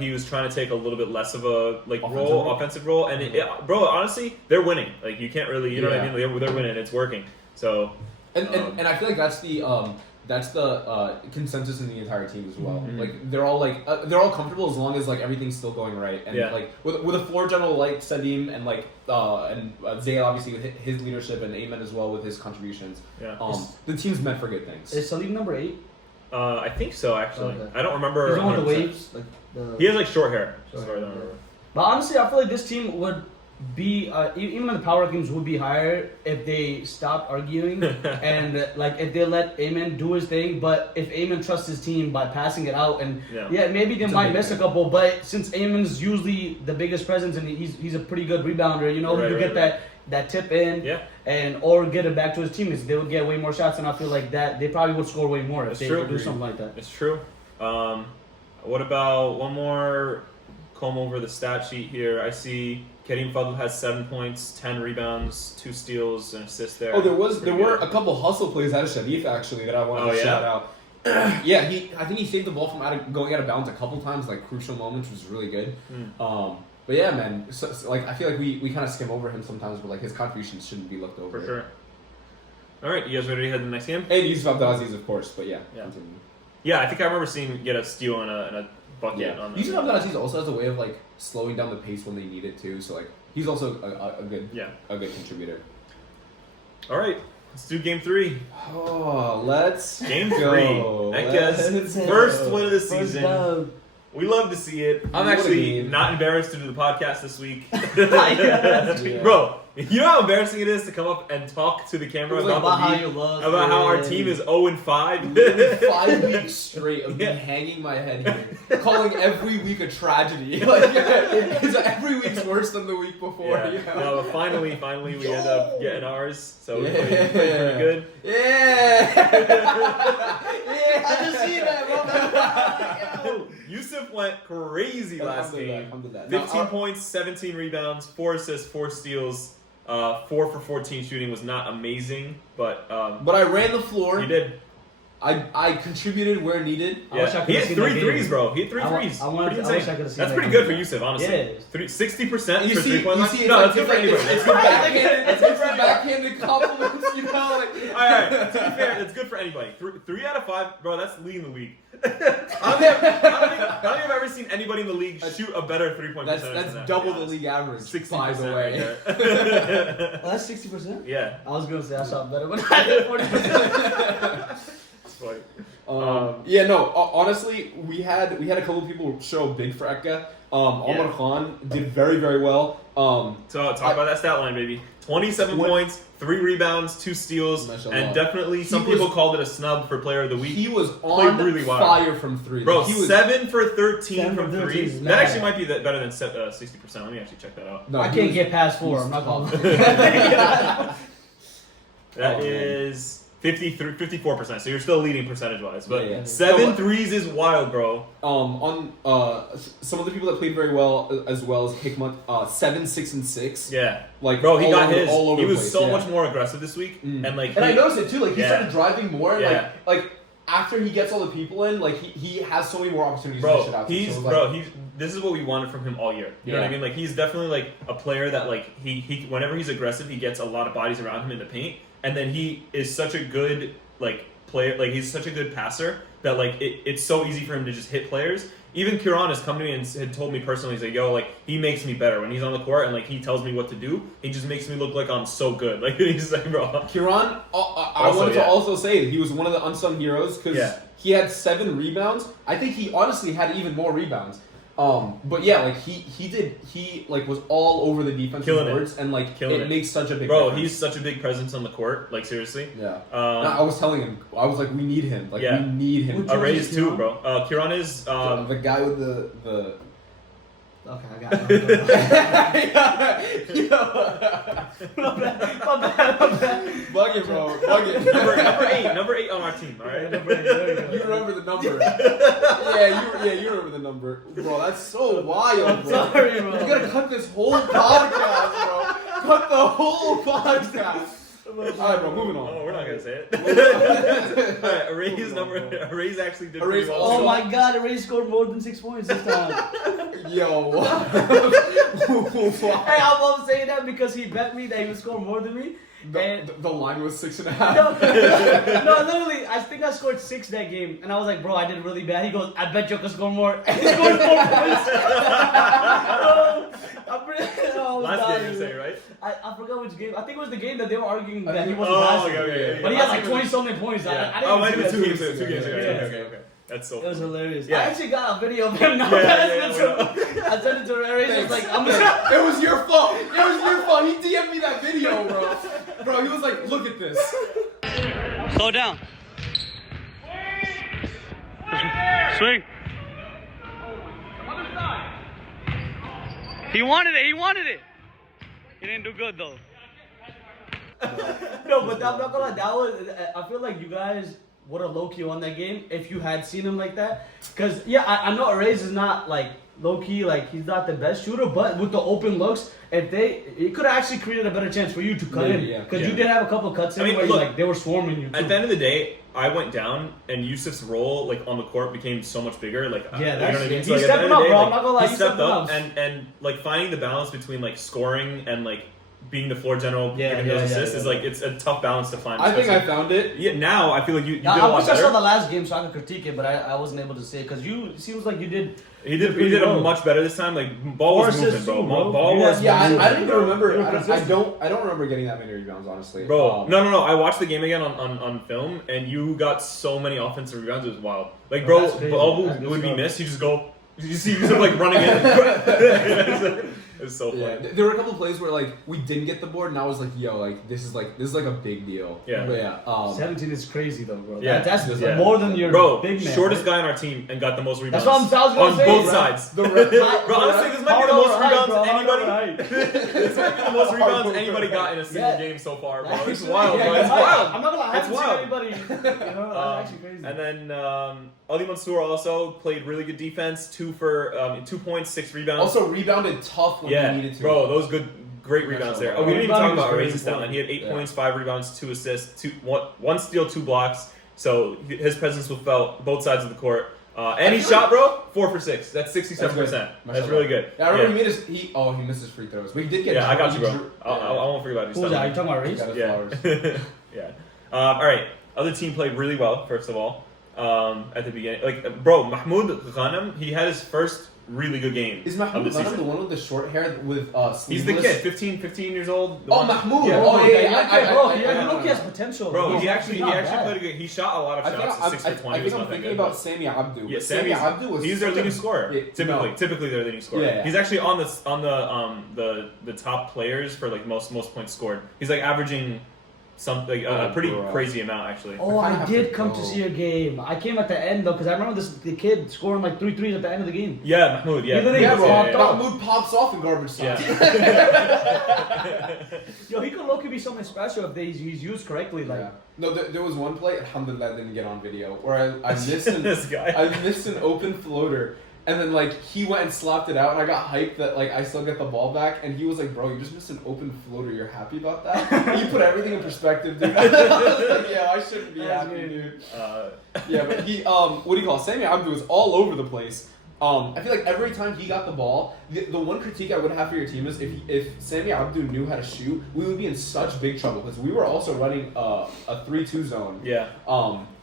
he was trying to take a little bit less of a offensive role, and bro, honestly, they're winning. Like, you can't really, you know what I mean? They're winning. It's working. So, and I feel like that's the consensus in the entire team as well. Mm-hmm. Like, they're all comfortable as long as like everything's still going right, and like with a floor general like Sadim and Zay obviously with his leadership, and Ayman as well with his contributions. The team's meant for good things. Is Salim number 8? I think so, actually. Okay. I don't remember. He's on the waves. He has like short hair. As far as I remember. But honestly, I feel like this team would be even when the power rankings would be higher if they stopped arguing and like if they let Ayman do his thing. But if Ayman trusts his team by passing it out, and maybe they might miss a couple. But since Ayman's usually the biggest presence and he's a pretty good rebounder, he could get that tip in or get it back to his teammates. They would get way more shots, and I feel like that they probably would score way more if they would do something like that. It's true. What about one more comb over the stat sheet here? I see Kareem Fadl has 7 points, 10 rebounds, 2 steals, and assists there. Oh, there were a couple hustle plays out of Sharif actually that I wanted to shout out. I think he saved the ball from going out of bounds a couple times, like crucial moments, which was really good. But yeah, man, so, like I feel like we kind of skim over him sometimes, but like his contributions shouldn't be looked over. For sure. All right, you guys ready to head to the next game? And Yusuf Abdelaziz, of course, but continue. Yeah, I think I remember seeing him get a steal and a bucket on the. Yusuf Abdelaziz also has a way of like slowing down the pace when they need it too. So like he's also a good contributor. All right, let's do game 3. Oh, let's game go. 3. Ekka's first win of the season. We love to see it. I'm actually not embarrassed to do the podcast this week. Bro, you know how embarrassing it is to come up and talk to the camera about how our team is 0-5? 5 weeks straight of me hanging my head here, calling every week a tragedy. Like, it's every week's worse than the week before. No, but finally we end up getting ours. So we played pretty good. I just see that, bro. Yusuf went crazy last game. 15 points, 17 rebounds, 4 assists, 4 steals. 4 for 14 shooting was not amazing, but I ran the floor. You did. I contributed where needed. Yeah. He had 3 threes, bro. He had 3 threes. I wish I could have seen That's pretty good for Yusuf, honestly. 60% for 3-point line. No, that's good for anybody. It's good for backhanded compliments, you know. Like, all right, to be fair, it's good for anybody. 3 out of 5, bro. That's leading the league. I don't think I've ever seen anybody in the league shoot a better 3-point percentage. That's double the league average. 60%, by the way. That's 60%. Yeah. I was gonna say I shot better when I did 40%. Honestly, we had a couple of people show big for Akka. Omar Khan did very, very well. So talk about that stat line, baby. 27 points, 3 rebounds, 2 steals, and definitely some people called it a snub for player of the week. He was on fire from 3. Bro, 7 for 13 from 3. That actually might be better than 60%. Let me actually check that out. No, I can't get past 4. I'm not going to. That is 54%, so you're still leading percentage-wise. But 7 threes is wild, bro. Some of the people that played very well as Hikmat, 7, 6, and 6. Yeah, like bro, he got his. All over he was place, so much more aggressive this week, and I noticed it too. Like he started driving more. Like after he gets all the people in, like he has so many more opportunities to shit out. This is what we wanted from him all year. You know what I mean? Like he's definitely like a player that like he whenever he's aggressive, he gets a lot of bodies around him in the paint. And then he is such a good like player, like he's such a good passer that like it's so easy for him to just hit players. even Kiran has come to me and had told me personally, he's like, yo, like, he makes me better when he's on the court and like he tells me what to do. He just makes me look like I'm so good. Like he's like, bro. Kiran, I wanted to also say he was one of the unsung heroes because he had 7 rebounds. I think he honestly had even more rebounds. But yeah, like he was all over the defensive boards and like it makes such a big difference. He's such a big presence on the court, like seriously. Yeah. I was telling him, I was like, we need him. Like we need him. A raise too, bro. Kiran is the guy with the Okay, I got it. My bad. Bug it, bro. Bug it. number 8 on our team, alright? You remember the number. You remember the number. Bro, that's so wild, bro. Sorry, bro. You gotta cut this whole podcast, bro. Cut the whole podcast. Alright, bro, moving on. Oh, we're not gonna say it. Alright, Array's actually did pretty well. Oh my god, Array scored more than 6 points this time. Yo. Hey, I'm saying that because he bet me that he would score more than me. The line was 6.5. No, literally, I think I scored 6 that game, and I was like, bro, I did really bad. He goes, I bet you could score more. And he scored 4 points. Last game you say, right? I forgot which game. I think it was the game that they were arguing that he wasn't passing. Okay. But he had like 20-something points. Yeah. I didn't might have been 2 games. 2 2 games. Yeah. Okay. That's so It was funny. hilarious. Yeah. I actually got a video of him now. I sent it to Ray. He was like, I'm gonna... It was your fault. It was your fault. He DM'd me that video, bro. Bro, he was like, look at this. Slow down. Swing. He wanted it. He didn't do good though. No, but I'm not gonna lie, that was... I feel like you guys would have low-key won that game if you had seen him like that. Because, I know Arrays is not, like, low-key, like, he's not the best shooter, but with the open looks, it could have actually created a better chance for you to cut in. Because you did have a couple cuts in where look, they were swarming you, too. At the end of the day, I went down, and Yusuf's role, like, on the court became so much bigger. Like, yeah, you know that's what I mean? He's stepping up, bro. I'm not gonna lie, he stepped up, and, like, finding the balance between, like, scoring and, like, being the floor general, giving those assists is like it's a tough balance to find. I think I found it. Yeah, now I feel like you did a I lot wish better. I saw the last game so I could critique it, but I wasn't able to say it because it seems like you did. He did a much better this time. Like ball was moving, bro. Ball was. Yeah, I don't even remember. I don't remember getting that many rebounds, honestly. Bro, no. I watched the game again on film, and you got so many offensive rebounds. It was wild. Like, bro, ball would be missed. You just go. You see Yusuf like running in. It's so funny. Yeah, there were a couple of plays where like we didn't get the board, and I was like, "Yo, like this is like a big deal." Yeah, but yeah. 17 is crazy though, bro. Yeah, that's more than your big man. Shortest guy on our team and got the most rebounds. That's what I was on gonna say, both bro. sides. Bro, honestly, this might be the most rebounds anybody. This might be the most rebounds anybody got in a single game so far, bro. It's wild, bro. It's wild. I'm not gonna lie, I haven't It's seen wild. anybody. That's actually crazy. And then Ali Mansour also played really good defense. 2 points, 6 rebounds. Also rebounded tough when he needed to. Bro, those great rebounds there. We didn't even talk about Aray's stat. He had 8 points, 5 rebounds, 2 assists, 1 steal, 2 blocks. So his presence was felt both sides of the court. And he shot, bro, 4 for 6. That's 67%. That's really good. Yeah, I remember he missed his free throws. But he did get. Yeah, I got you, bro. I won't forget about you. Who's that? Are you talking about Reese? Yeah. All right. Other team played really well. First of all, at the beginning, like, bro, Mahmoud Ghanem, he had his first really good game. Is Mahmoud Ghanem the one with the short hair with sleeveless? He's the kid, 15 years old. Mahmoud. Yeah, I look, he has potential. Bro, he actually played a good. He shot a lot of shots. 6 for 20. I think I'm thinking about Sami Abdu. Yeah, Sami Abdu was. He's their leading scorer. Typically their leading scorer. Yeah. He's actually on the top players for like most points scored. He's like averaging something a pretty crazy amount actually. Oh, I did come to see a game. I came at the end though because I remember the kid scoring like 3 threes at the end of the game. Yeah, Mahmoud. Yeah, Mahmoud pops off in garbage time. Yo, he could low-key be something special if he's used correctly. Like, no, there was one play. Alhamdulillah, didn't get on video where I missed this guy. I missed an open floater. And then, like, he went and slapped it out, and I got hyped that, like, I still get the ball back. And he was like, bro, you just missed an open floater. You're happy about that? You put everything in perspective, dude. I was like, yeah, I shouldn't be happy, dude. Yeah, but he, what do you call it? Sami Abdu was all over the place. I feel like every time he got the ball, the one critique I would have for your team is if Sami Abdu knew how to shoot, we would be in such big trouble because we were also running a 3-2 zone. Yeah.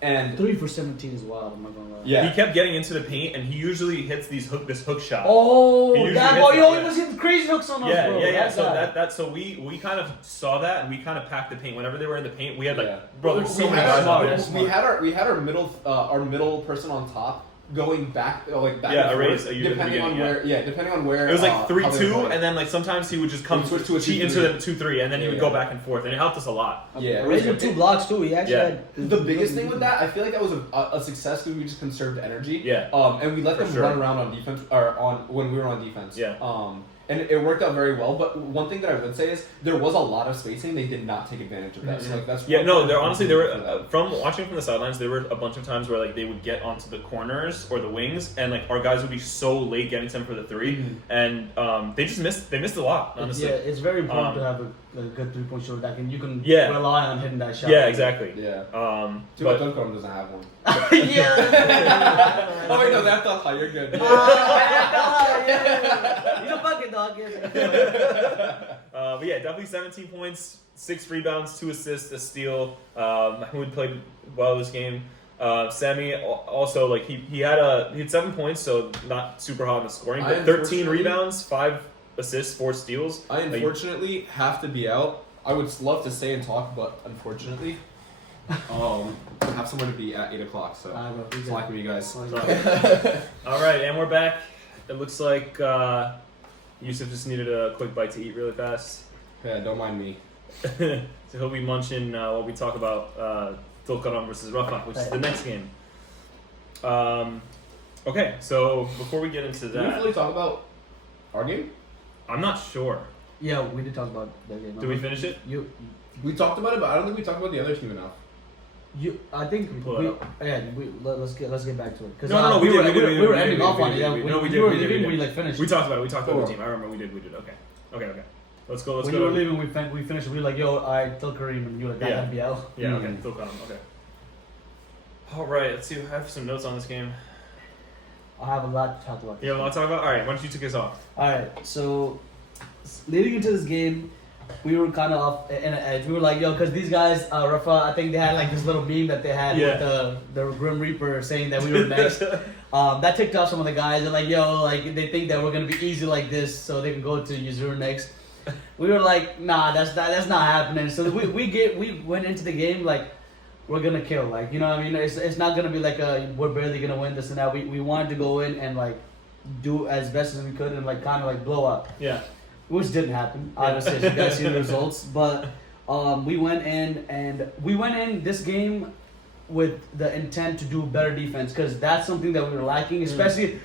And 3 for 17 is wild. I'm not gonna lie. yeah, He kept getting into the paint, and he usually hits this hook shot. Oh, He usually that hits boy! it, He always yeah. was hitting crazy hooks on us, Yeah, bro. yeah. That So guy. so we kind of saw that, and we kind of packed the paint. Whenever they were in the paint, we had like, Yeah. bro, there's so we many had guys out our, there. we had our middle person on top going back like back Yeah, and a raise, forth, a unit at the depending on beginning, where depending on where It was like how they were 3-2, playing. and then like sometimes he would just come He'd switch to a cheat 2-3. into the 2-3, and then he would Yeah. go back and forth, and it helped us a lot. Yeah, Raised with 2 blocks too. He actually Yeah. had the biggest thing with that, I feel like that was a success because we just conserved energy. Yeah. And we let For them sure. run around on defense or on when we were on defense. Yeah. And it worked out very well. But one thing that I would say is there was a lot of spacing. They did not take advantage of that. So like that's Yeah, one no, thing there I honestly would there do were for that. from watching from the sidelines, there were a bunch of times where like they would get onto the corners or the wings, and like our guys would be so late getting to them for the 3, and they just missed a lot, honestly. Yeah, it's very important to Um, have a good 3-point shooter that you can Yeah. rely on hitting that shot. Yeah, exactly. Yeah. But Tulkarem doesn't have one. Yeah. Oh wait, no, that's not how you're good. He's a bucket dog. but yeah, definitely 17 points, 6 rebounds, 2 assists, a steal. Mahmoud played well this game. Sami also like he had 7 points, so not super hot in the scoring, but 13 unfortunately- rebounds, 5 assists, 4 steals. I unfortunately have to be out. I would love to stay and talk, but unfortunately, I have somewhere to be at 8 o'clock. So it's like with you guys. All right, and we're back. It looks like Yusuf just needed a quick bite to eat really fast. Yeah, don't mind me. So he'll be munching while we talk about Tulkarem versus Rafah, which is the next game. Okay, so before we get into Did we that, really talk about our game? I'm not sure. Yeah, we did talk about that game. Did we finish it? We talked about it, but I don't think we talked about the other team enough. I think Pull it up. let's get back to it. 'Cause, No, we were we ending did, off we on it. did, Yeah, we did. we No, we you did, were we did, leaving. we We did. like finished. We talked about it. We talked about Oh. the team. I remember we did. Okay. Let's go. When you were leaving, we finished. We were like, "Yo, I Tulkarem," and you were like, Yeah. "That NBL." Yeah. Okay. Tulkarem. Okay. All right. Let's see. I have some notes on this game. I have a lot to talk about. Yeah. Want to talk about? All right. Why don't you kick us off? All right, so leading into this game, we were kind of off in an edge. We were like, yo, because these guys, Rafah, I think they had like this little meme that they had Yeah. with the Grim Reaper saying that we were next. That ticked off some of the guys. They're like, yo, like they think that we're gonna be easy like this, so they can go to Yazur next. We were like, nah, that's not happening. So we went into the game like we're gonna kill, like, you know what I mean? It's not gonna be like we're barely gonna win this and that. We wanted to go in and like do as best as we could and like kind of like blow up. Yeah. Which didn't happen, obviously, as you guys see the results. But we went in this game with the intent to do better defense because that's something that we were lacking, especially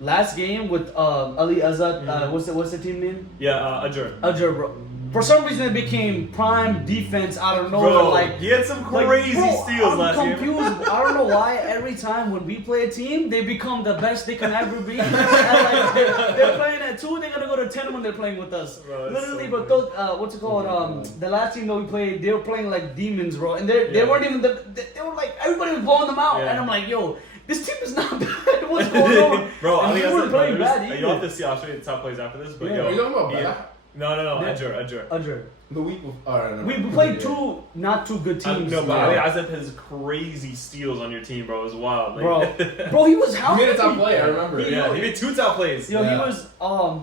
last game with Ali Azad. What's the team name? Yeah. Ajjur. Ajjur, bro. For some reason, it became prime defense out of nowhere. Bro, Like he had some like, crazy bro, steals I'm last game. confused. I don't know why every time when we play a team, they become the best they can ever be. And like, they're playing at 2, they're gonna go to 10 when they're playing with us. Bro, that's Literally, so but those, what's it called? The last team that we played, they were playing like demons, bro. And they weren't even they were like everybody was blowing them out. Yeah. And I'm like, yo, this team is not bad. What's going on? Bro, and I we think weren't playing bad you either. don't have to see. I'll show you the top plays after this. But Yeah. yo, Are you talking about Ian- Bella? No, Yeah. Ajjur. Ajjur. The week before. No. We played 2 not too good teams. No, but Yeah. Ali Azad has crazy steals on your team, bro. It was wild. Like, Bro, he was how You made a top play, I remember. yeah, he made 2 top plays. Yo, Yeah. he was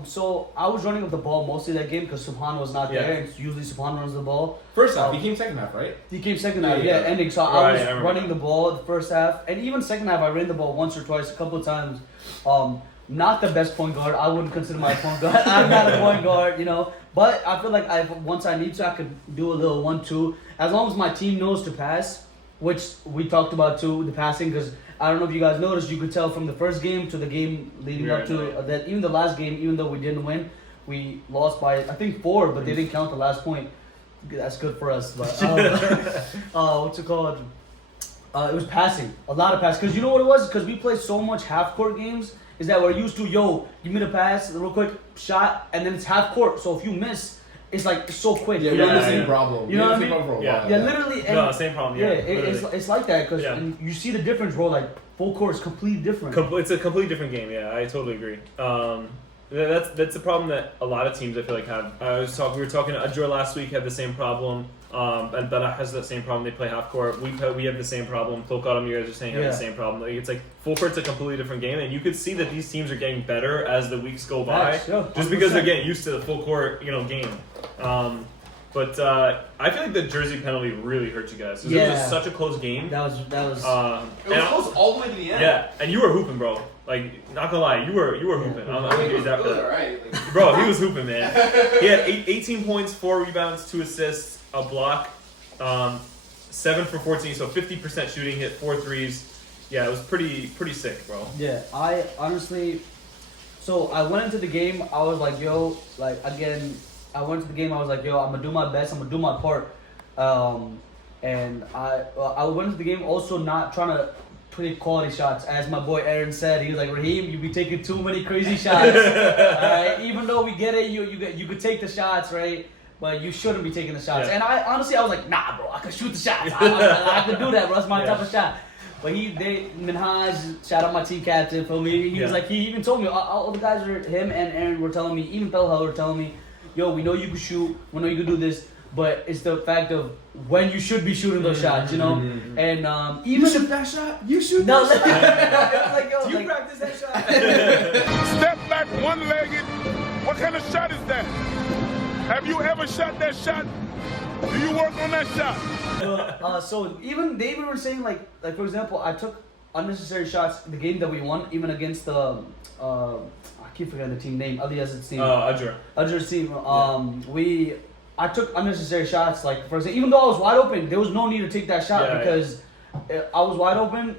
so I was running up the ball most of that game because Subhan was not Yeah. there. And usually Subhan runs the ball. First half, he came second half, right? He came second half, Yeah. ending. So I Right, was I remember running that. the ball the first half, and even second half I ran the ball once or twice, a couple of times. Not the best point guard. I wouldn't consider my point guard. I'm not a point guard, you know. But I feel like once I need to, I could do a little 1-2 as long as my team knows to pass, which we talked about too, the passing. Because I don't know if you guys noticed, you could tell from the first game to the game leading up to that. Even the last game, even though we didn't win, we lost by I think 4, but they didn't count the last point. That's good for us. But what's it called? It was passing, a lot of passing. Because you know what it was? Because we play so much half court games. Is that we're used to, yo, give me the pass, real quick shot, and then it's half court. So if you miss, it's like so quick. Yeah, you we know had what the I mean? same problem. You know We had what the I same mean? problem for a Yeah. while. Yeah, literally. And No, same problem. Yeah, it's like that because Yeah. you see the difference, bro. Like full court is completely different. It's a completely different game. Yeah, I totally agree. That's the problem that a lot of teams I feel like have. We were talking to Ajjur last week, had the same problem. Al-Balah has that same problem. They play half court. We have the same problem. Tulkarem, you guys are saying, have the same problem. Like, it's like full court's a completely different game, and you could see that these teams are getting better as the weeks go by, Facts, yeah, just because 100%. they're getting used to the full court, game. But I feel like the jersey penalty really hurt you guys. 'Cause it was Yeah. such a close game. That was. It And was close all the way to the end. yeah, and you were hooping, bro. Like, not gonna lie, you were hooping. I'm gonna give you that. Alright. Bro, he was hooping, man. He had 18 points, 4 rebounds, 2 assists, a block, 7 for 14, so 50% shooting, hit 4 threes. Yeah, it was pretty sick, bro. Yeah, I honestly. So I went into the game. I was like, yo, like again. I went to the game. I was like, yo, I'm gonna do my best. I'm gonna do my part. And I went to the game also not trying to play quality shots. As my boy Aaron said, he was like, Raheem, you be taking too many crazy shots. Alright, even though we get it, you could take the shots, right? But you shouldn't be taking the shots. Yeah. And I honestly, I was like, nah, bro, I can shoot the shots. I can do that, bro. That's my Yeah. type of shot. But Minhaj, shout out my team captain for me. He was Yeah. like, he even told me, all the guys, him and Aaron were telling me, even Belhel were telling me, yo, we know you can shoot, we know you can do this, but it's the fact of when you should be shooting those shots, you know? And even You shoot that shot? You shoot no, that shot? like, yo, Do you like, practice that shot? Step back one-legged. What kind of shot is that? Have you ever shot that shot? Do you work on that shot? so even they were saying like for example, I took unnecessary shots the game that we won, even against the I keep forgetting the team name, Aliyaz's team. Ajjur. Ajjur's team. I took unnecessary shots. Like for example, even though I was wide open, there was no need to take that shot Yeah, because I was wide open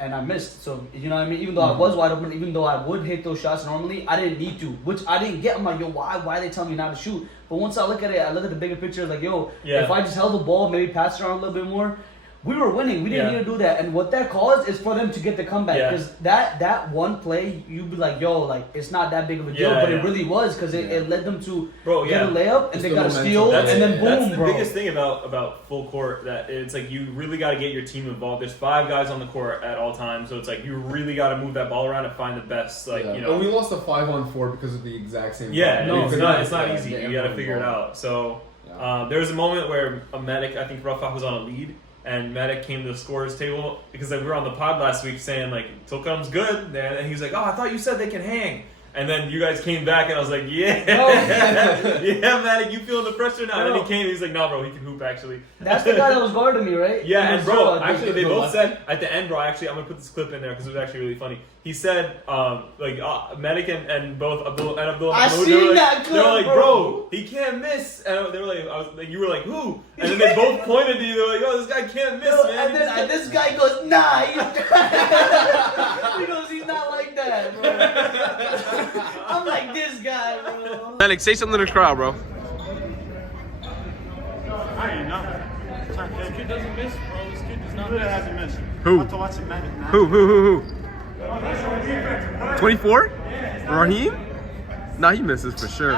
and I missed. So you know what I mean. Even though I was wide open, even though I would hit those shots normally, I didn't need to, which I didn't get. I'm like, yo, why are they telling me not to shoot? But once I look at it, I look at the bigger picture. Like, yo, Yeah. if I just held the ball, maybe passed around a little bit more, we were winning. We didn't Yeah. need to do that. And what that caused is for them to get the comeback. Yeah. Because that one play, you'd be like, yo, like it's not that big of a deal, Yeah, but yeah. it really was because it led them to Bro, get yeah. a layup and It's they the got a momentum. steal That's, and then boom, that's the bro. biggest thing about full court, that it's like you really got to get your team involved. There's 5 guys on the court at all times, so it's like you really got to move that ball around and find the best, like, Yeah. you know. And we lost a 5-on-4 because of the exact same Yeah, problem. no, We it's couldn't not easy. get You got to everyone figure it involved. out. So Yeah. there was a moment where a medic, I think Rafah was on a lead, and medic came to the scorers table because like, we were on the pod last week saying like Tulkarem's good, and he was like, oh, I thought you said they can hang. And then you guys came back, and I was like, yeah, yeah, Matic, you feeling the pressure now? And then he came, and he's like, no, bro, he can hoop actually. That's the guy that was guarding me, right? Yeah, He and was bro, so- actually, they the both lefty? said at the end, bro. Actually, I'm gonna put this clip in there because it was actually really funny. He said, Medic and both Abdul and Abdul. I Mahmoud, seen they were like, that They were clip, like, bro. bro, he can't miss. And they were like, you were like, who? And then they both pointed to you. They were like, oh, this guy can't miss, man. And then this guy goes, nah. He goes, he's not like that, bro. I'm like this guy, bro. Manic, say something to the crowd, bro. I ain't know. This kid doesn't miss, bro. This kid does not miss. Hasn't missed. Who? I have to watch him now. Who? 24? Raheem? Nah, he misses for sure.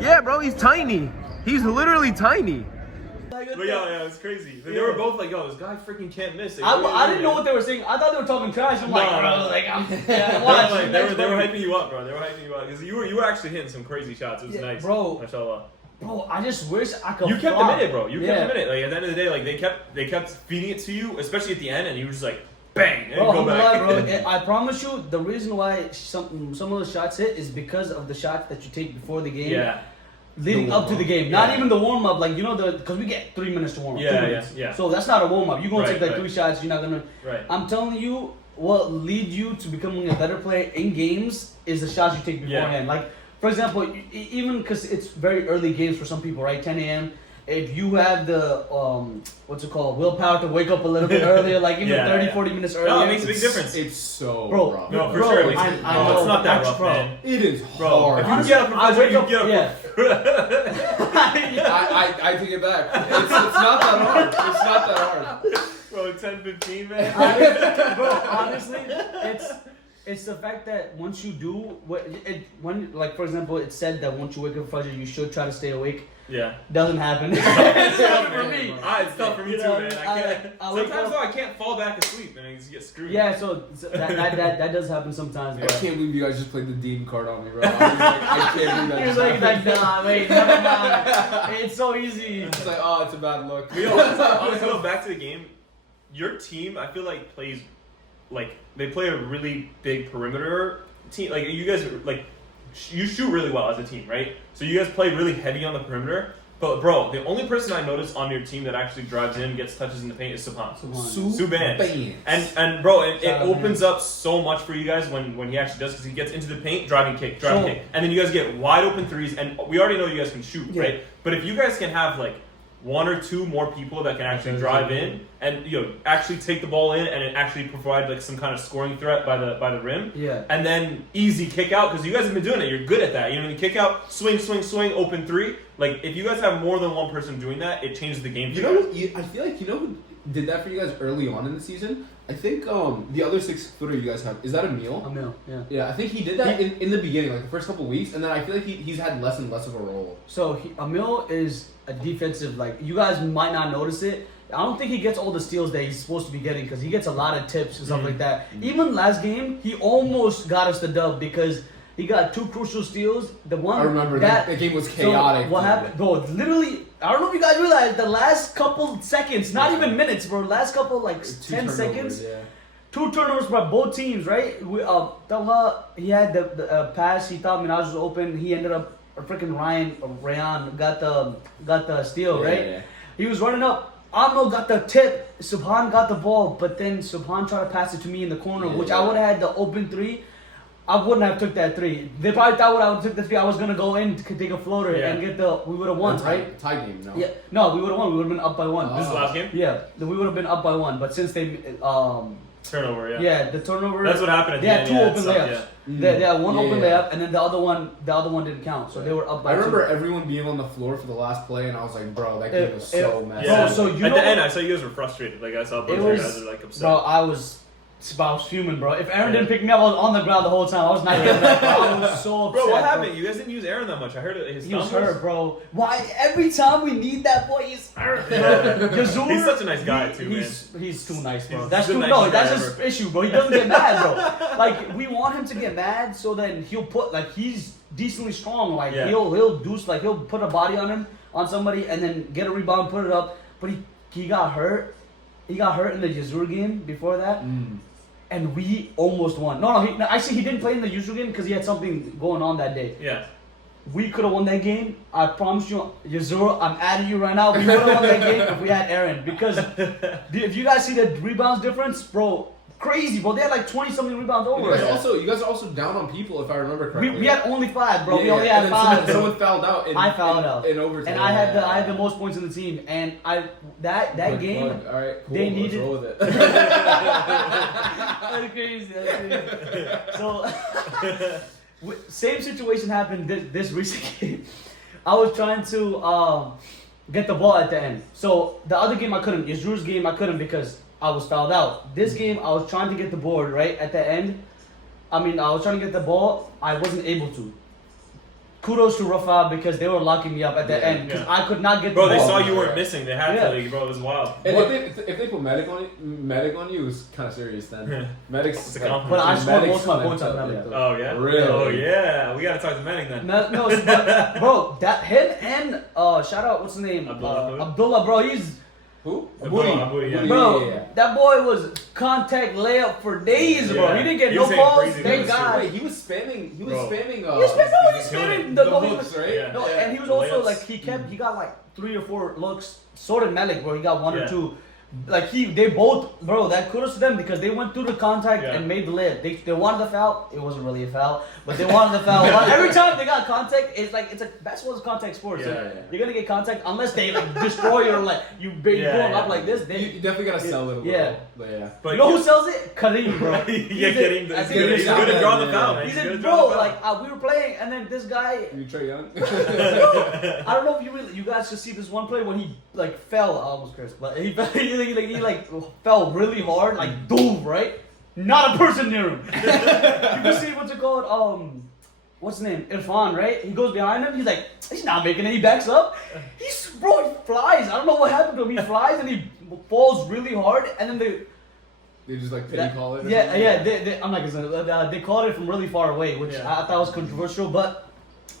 Yeah, bro, he's tiny. He's literally tiny. But yeah, it was crazy. They were both like, yo, this guy freaking can't miss. They I really didn't know what they were saying. I thought they were talking trash. I'm like, No, bro, no. like, I'm Yeah, watch. like, they were hyping you up, bro. They were hyping you up because you were actually hitting some crazy shots. It was Yeah, nice, bro. Mashallah. Bro, I just wish I could. You kept flop. them in it, bro. You kept Yeah. them in it. Like at the end of the day, like they kept feeding it to you, especially at the end, and you were just like, bang, and Bro, you go I'm back. gonna lie, bro. I promise you, the reason why some of the shots hit is because of the shots that you take before the game. Yeah, Leading The up to the warm-up. game, not Yeah. even the warm up, like you know because we get 3 minutes to warm up. Yeah, 2 yeah, minutes. yeah. So that's not a warm up. You're gonna Right, take like right. 3 shots. You're not gonna. right. I'm telling you, what lead you to becoming a better player in games is the shots you take Yeah. beforehand. Like for example, even because it's very early games for some people, right? 10 a.m. If you have the what's it called, willpower to wake up a little bit earlier, like even Yeah, 30, yeah. 40 minutes earlier. No, it makes a big difference. It's so Bro, rough. No, for Bro, sure. It makes I it, know. no, it's not that rough, Bro. man. It is Bro, hard. if you Honestly, get up for I wake you up- get up. yeah. I take it back. It's not that hard. It's not that hard. Bro, 10, 15, man. Bro, honestly, It's the fact that once you do, when like for example, it said that once you wake up Fajr, you should try to stay awake. Yeah. Doesn't happen. It's tough for me. It's tough for me You too, know, man. I wake Sometimes up- though I can't fall back asleep and I just get screwed. Yeah, so that does happen sometimes. I But can't believe you guys just played the Dean card on me, bro. I can't believe he was that. like, nah, wait, never mind. It's so easy. It's like, oh, it's a bad look. We always go back to the game. Your team, I feel like plays like they play a really big perimeter team. Like you guys, like you shoot really well as a team, right? So you guys play really heavy on the perimeter. But bro, the only person I noticed on your team that actually drives in, gets touches in the paint is Subhan. Subhan. And bro, it opens up so much for you guys when he actually does, because he gets into the paint, driving kick, and then you guys get wide open threes, and we already know you guys can shoot, right? But if you guys can have like one or two more people that can actually drive in and actually take the ball in and it actually provide like some kind of scoring threat by the rim. Yeah. And then easy kick out, because you guys have been doing it. You're good at that. You know, you kick out, swing, open three. Like if you guys have more than one person doing that, it changes the game. You know, I feel like who did that for you guys early on in the season? I think the other 6-footer you guys have, is that Emil? Emil, yeah. Yeah, I think he did that in the beginning, like the first couple weeks, and then I feel like he's had less and less of a role. So Emil is a defensive, like you guys might not notice it. I don't think he gets all the steals that he's supposed to be getting, because he gets a lot of tips and stuff like that. Even last game, he almost got us the dub because he got 2 crucial steals. The one I remember that game was chaotic. So what happened? Bro, literally, I don't know if you guys realize, the last couple seconds, not even minutes, bro, last couple like 10 seconds, 2 turnovers by both teams, right? Talha, he had the pass, he thought Minaj was open, he ended up, freaking Rayan got the steal, right? Yeah. He was running up, Amno got the tip, Subhan got the ball, but then Subhan tried to pass it to me in the corner, which I would have had the open 3. I wouldn't have took that 3. They probably thought when I took the 3, I was gonna go in to take a floater and get we would have won, right? Tie game, no? Yeah, no, we would have won. We would have been up by 1. This is the last game? Yeah, we would have been up by 1. But since they turnover, yeah, the turnover. That's what happened at the end. They had 2 open layups. They had 1 open layup, and then the other one didn't count. So they were up by 2. I remember everyone being on the floor for the last play, and I was like, bro, that game was so messy. Yeah. Bro, so at the end, I saw you guys were frustrated. Like I saw both of you guys were like upset. Bro, I was fuming, bro. If Aaron didn't pick me up, I was on the ground the whole time. I was not getting up, bro. I was so upset. Bro, what happened? You guys didn't use Aaron that much. I heard his He was thumb hurt, bro. Why every time we need that boy, he's hurt. Yazur, he's such a nice guy too, man. He's too nice, bro. He's That's the too nicest that's guy his ever. issue, bro. He doesn't get mad, bro. Like we want him to get mad, so then he'll put he's decently strong. Like he'll do he'll put a body on somebody and then get a rebound, put it up. But he got hurt. He got hurt in the Yazur game before that. And we almost won. Actually, he didn't play in the Yazur game because he had something going on that day. Yeah. We could have won that game. I promise you, Yazur, I'm adding you right now. We would have won that game if we had Aaron. Because if you guys see the rebounds difference, bro, crazy, bro. They had like 20-something rebounds over. You guys are also down on people, if I remember correctly. We had only 5, bro. Yeah, we only had 5. Someone fouled out. I fouled out in overtime. and I had the most points in the team. And that game, all right, cool. they needed. Let's roll with it. That's crazy. So, same situation happened this recent game. I was trying to get the ball at the end. So the other game I couldn't. Yazur's game I couldn't because I was fouled out. This game I was trying to get the board right at the end. I was trying to get the ball. I wasn't able to. Kudos to Rafah because they were locking me up at the end because I could not get the ball. Bro, they saw you weren't missing. They had to, like, bro. It was wild. And if they put medic on you, it was kind of serious then. Medic's a compliment. But I scored most of my points on medic. Oh yeah, really? Oh yeah, we gotta talk to medic then. No, but, bro, that him and shout out what's his name? Abdullah, bro. He's who? Abudi, yeah. Bro, that boy was contact layup for days, bro. He didn't get no calls. Thank God. Wait, he was spamming. He was spamming. He was spamming the hooks, right? Yeah. No, and he was also like he got like 3 or 4 looks. So did Malik, bro. He got 1 or 2. Like they both, bro. That kudos to them because they went through the contact and made the layup. They wanted the foul. It wasn't really a foul, but they wanted the foul. Every time they got contact, it's a basketball's a contact sport. So you're gonna get contact unless they like destroy you or like you bring up like this. Then you definitely gotta sell it. But you know who sells it? Kareem, bro. Kareem. He's good at drawing the foul, man. He said, bro, like we were playing, and then this guy. You Trae Young. I don't know if you guys should see this one play when he like fell. I almost cursed, but he fell really hard, like dove right. not a person near him. You can see what's it called? What's his name? Irfan, right? He goes behind him. He's like, he's not making it. He backs up. He flies. I don't know what happened to him. He flies and he falls really hard, and then They just like pity call it. Or yeah, something? yeah. I'm not gonna say they called it from really far away, which I thought was controversial. But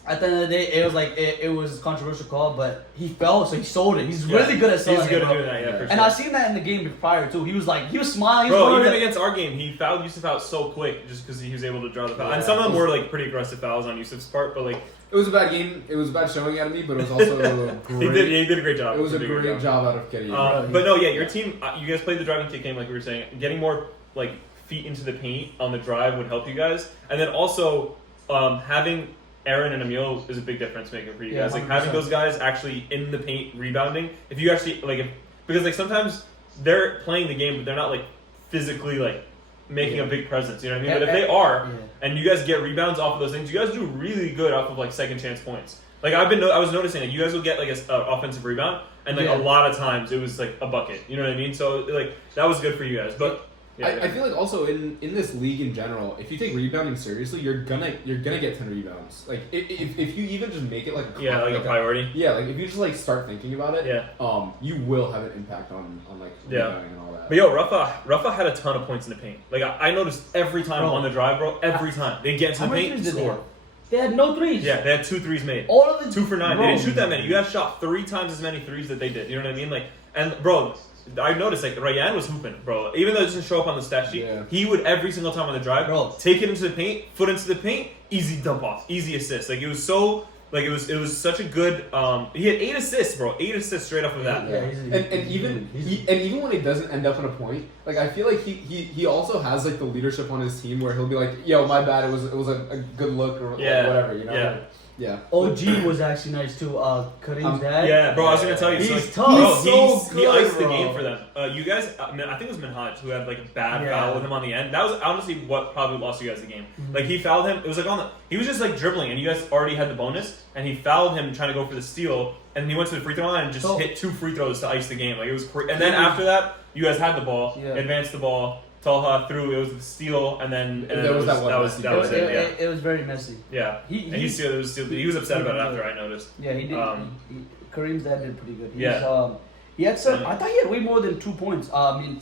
at the end of the day, it was like it was a controversial call. But he fell, so he sold it. He's really good at selling. He's good it, at doing that, yeah, for sure. And I seen that in the game prior too. He was smiling. Bro, even against our game, he fouled Yusuf out so quick just because he was able to draw the foul. And some of them were like pretty aggressive fouls on Yusuf's part, but like It was a bad game. It was a bad showing out of me, but it was also great. he did a great job. It was a great job out of Kenny. But no, yeah, your team, you guys played the driving kick game like we were saying. Getting more like feet into the paint on the drive would help you guys, and then also having Aaron and Emil is a big difference maker for you guys. Like 100%. having those guys actually in the paint rebounding. If you actually because like sometimes they're playing the game, but they're not like physically like making a big presence. You know what I mean? But if they are, and you guys get rebounds off of those things, you guys do really good off of like second chance points. Like I was noticing that you guys will get like an offensive rebound, and like a lot of times it was like a bucket. You know what I mean? So like that was good for you guys. But I feel like also in this league in general, if you take rebounding seriously, you're gonna get 10 rebounds. Like if you even just make it like a priority. Yeah, like if you just like start thinking about it, you will have an impact on like rebounding and all that. But yo, Rafah had a ton of points in the paint. Like I noticed every time on the drive, bro. Every time they get into the paint, score. They had no threes. Yeah, they had 2 threes made. All of the 2 for 9. They didn't shoot that many. You guys shot 3 times as many threes that they did. You know what I mean? Like, and bro, I noticed like Ryan was hooping, bro. Even though it doesn't show up on the stat sheet, he would every single time on the drive, take it into the paint, foot into the paint, easy dump off, easy assist. Like it was so. Like it was such a good. He had 8 assists, bro. 8 assists straight off of that. And even when it doesn't end up in a point, like I feel like he also has like the leadership on his team where he'll be like, "Yo, my bad. It was a good look or whatever." You know. Yeah. OG was actually nice too. Kareem's dad. Yeah, bro. I was gonna tell you, he's so, tough. Bro, he iced the game for them. You guys, I think it was Minhaj who had like a bad foul with him on the end. That was honestly what probably lost you guys the game. Like he fouled him. It was like he was just like dribbling, and you guys already had the bonus, and he fouled him trying to go for the steal, and he went to the free throw line and just hit 2 free throws to ice the game. Like it was crazy. And then after that, you guys had the ball, advanced the ball. Talha threw. It was the steal, and then that was it. It was very messy. Yeah, he was upset about it after I noticed. Yeah, he did. Kareem's dad did pretty good. He had I thought he had way more than 2 points. 2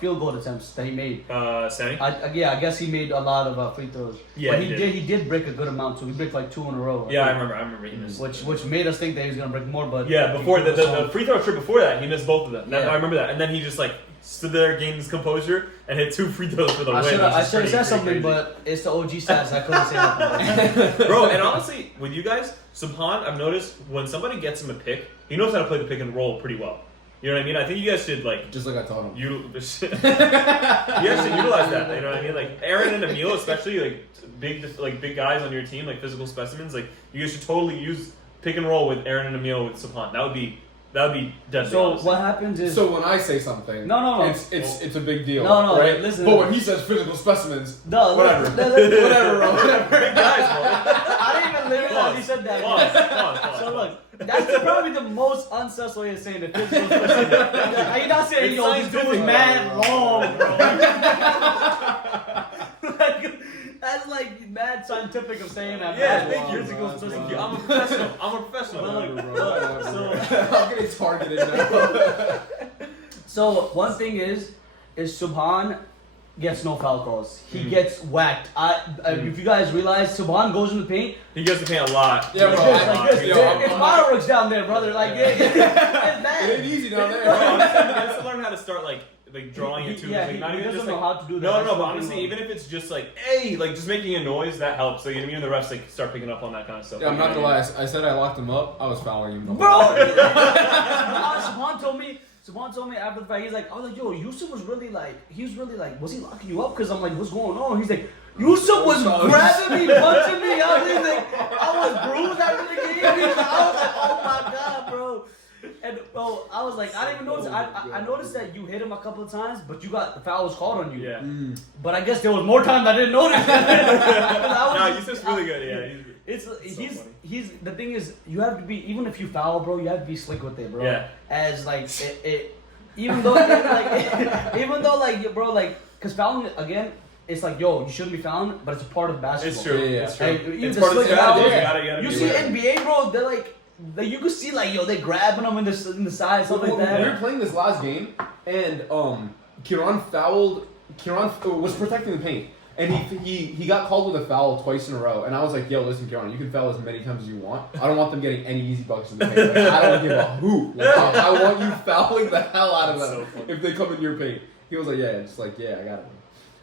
field goal attempts that he made. Sammy? I guess he made a lot of free throws. Yeah, but he did break a good amount. So he broke like 2 in a row. I remember he missed. Which made us think that he was gonna break more. But before the free throw trip before that, he missed both of them. I remember that, and then he just like stood there, gained his composure, and hit 2 free throws for the win. I should have said something, but it's the OG stats. I couldn't say nothing. Bro, and honestly, with you guys, Subhan, I've noticed when somebody gets him a pick, he knows how to play the pick and roll pretty well. You know what I mean? I think you guys should like just like I taught him. You guys should utilize that. You know what I mean? Like Aaron and Emil, especially like big guys on your team, like physical specimens. Like you guys should totally use pick and roll with Aaron and Emil with Subhan. That would be deadly. So honestly. what happens is when I say something, no, it's a big deal. No, right? Listen, but when he says physical specimens, whatever, whatever. Big guys, bro. I didn't even realize he said that. Pause. So look, that's probably the most unsus way of saying the physical specimen. Are you not saying this dude was mad long, bro? That's like mad scientific of saying that. Yeah, thank you. I'm a professional. I'm getting targeted now. So one thing is Subhan gets no foul calls. He gets whacked. If you guys realize, Subhan goes in the paint. He gets to paint a lot. Yeah, bro. It's fireworks down there, brother. Like, it's bad. It ain't easy down there. Bro, honestly, you guys to learn how to start like drawing it too. Yeah, like, not he even doesn't just know how to do that. No, but honestly, even if it's just like, hey, like just making a noise, that helps. So you know, the refs like start picking up on that kind of stuff. Yeah, I'm not gonna lie. I said I locked him up. I was fouling him. Bro, Subhan told me after the fact, I was like, yo, Yusuf was really like, was he locking you up? Because I'm like, what's going on? He's like, Yusuf was grabbing me, punching me. I was bruised after the game. I was like, oh my God, bro. And bro, I was like, I didn't even notice. I noticed that you hit him a couple of times, but the foul was called on you. Yeah. But I guess there was more times I didn't notice. No, Yusuf's really good. Yeah. He's the thing is, you have to be, even if you foul, bro, you have to be slick with it, bro. Yeah. As like even though like bro, like, cause fouling again, it's like, yo, you shouldn't be fouling, but it's a part of basketball. It's true. Yeah, It's true. Like, even It's the part of the slick strategy. fouls, You gotta you be see ready. NBA, bro, they're like you can see like, yo, they grabbing them in the side, stuff like that. We were playing this last game, and Kieran was protecting the paint, and he got called with a foul twice in a row, and I was like, yo, listen, Kieran, you can foul as many times as you want. I don't want them getting any easy buckets in the paint. Like, I don't give a hoot. Like, I want you fouling the hell out of them if they come in your paint. He was like, yeah, just like, yeah, I got it.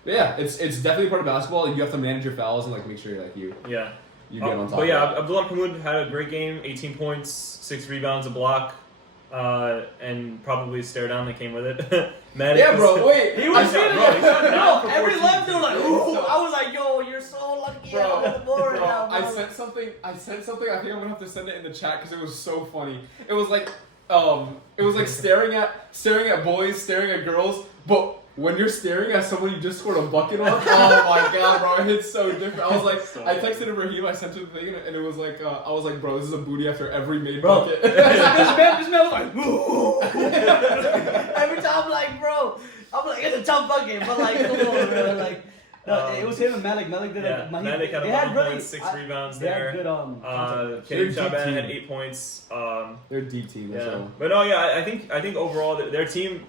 But yeah, it's definitely part of basketball. You have to manage your fouls and like make sure like you get on top. But yeah, of it. Abdullah Mahmoud had a great game. 18 points, 6 rebounds, a block, and probably a stare down that came with it. Yeah, bro. Wait, He was shot- feeling bro, he shot it. down No, for every 14. left, they were like, ooh. I was like, yo, you're so lucky. Bro, I'm on the board now, bro. I sent something. I think I'm gonna have to send it in the chat because it was so funny. It was like staring at boys, staring at girls, but when you're staring at someone you just scored a bucket on, oh my god, bro, it hits so different. I was like, I texted him Raheem, I sent him the thing, and it was like, I was like, bro, this is a booty after every made Bro, bucket. this man was like, ooh. Every time, like, bro, I'm like, it's a tough bucket, but like, come on, bro, like. No, it was him and Malik. Malik did Yeah, Malik had they 11 really- points, 6 rebounds they there. had good contact. Karim They're Shaban deep had team. 8 points. They're a deep team. Yeah, So. but no, yeah, I think overall their team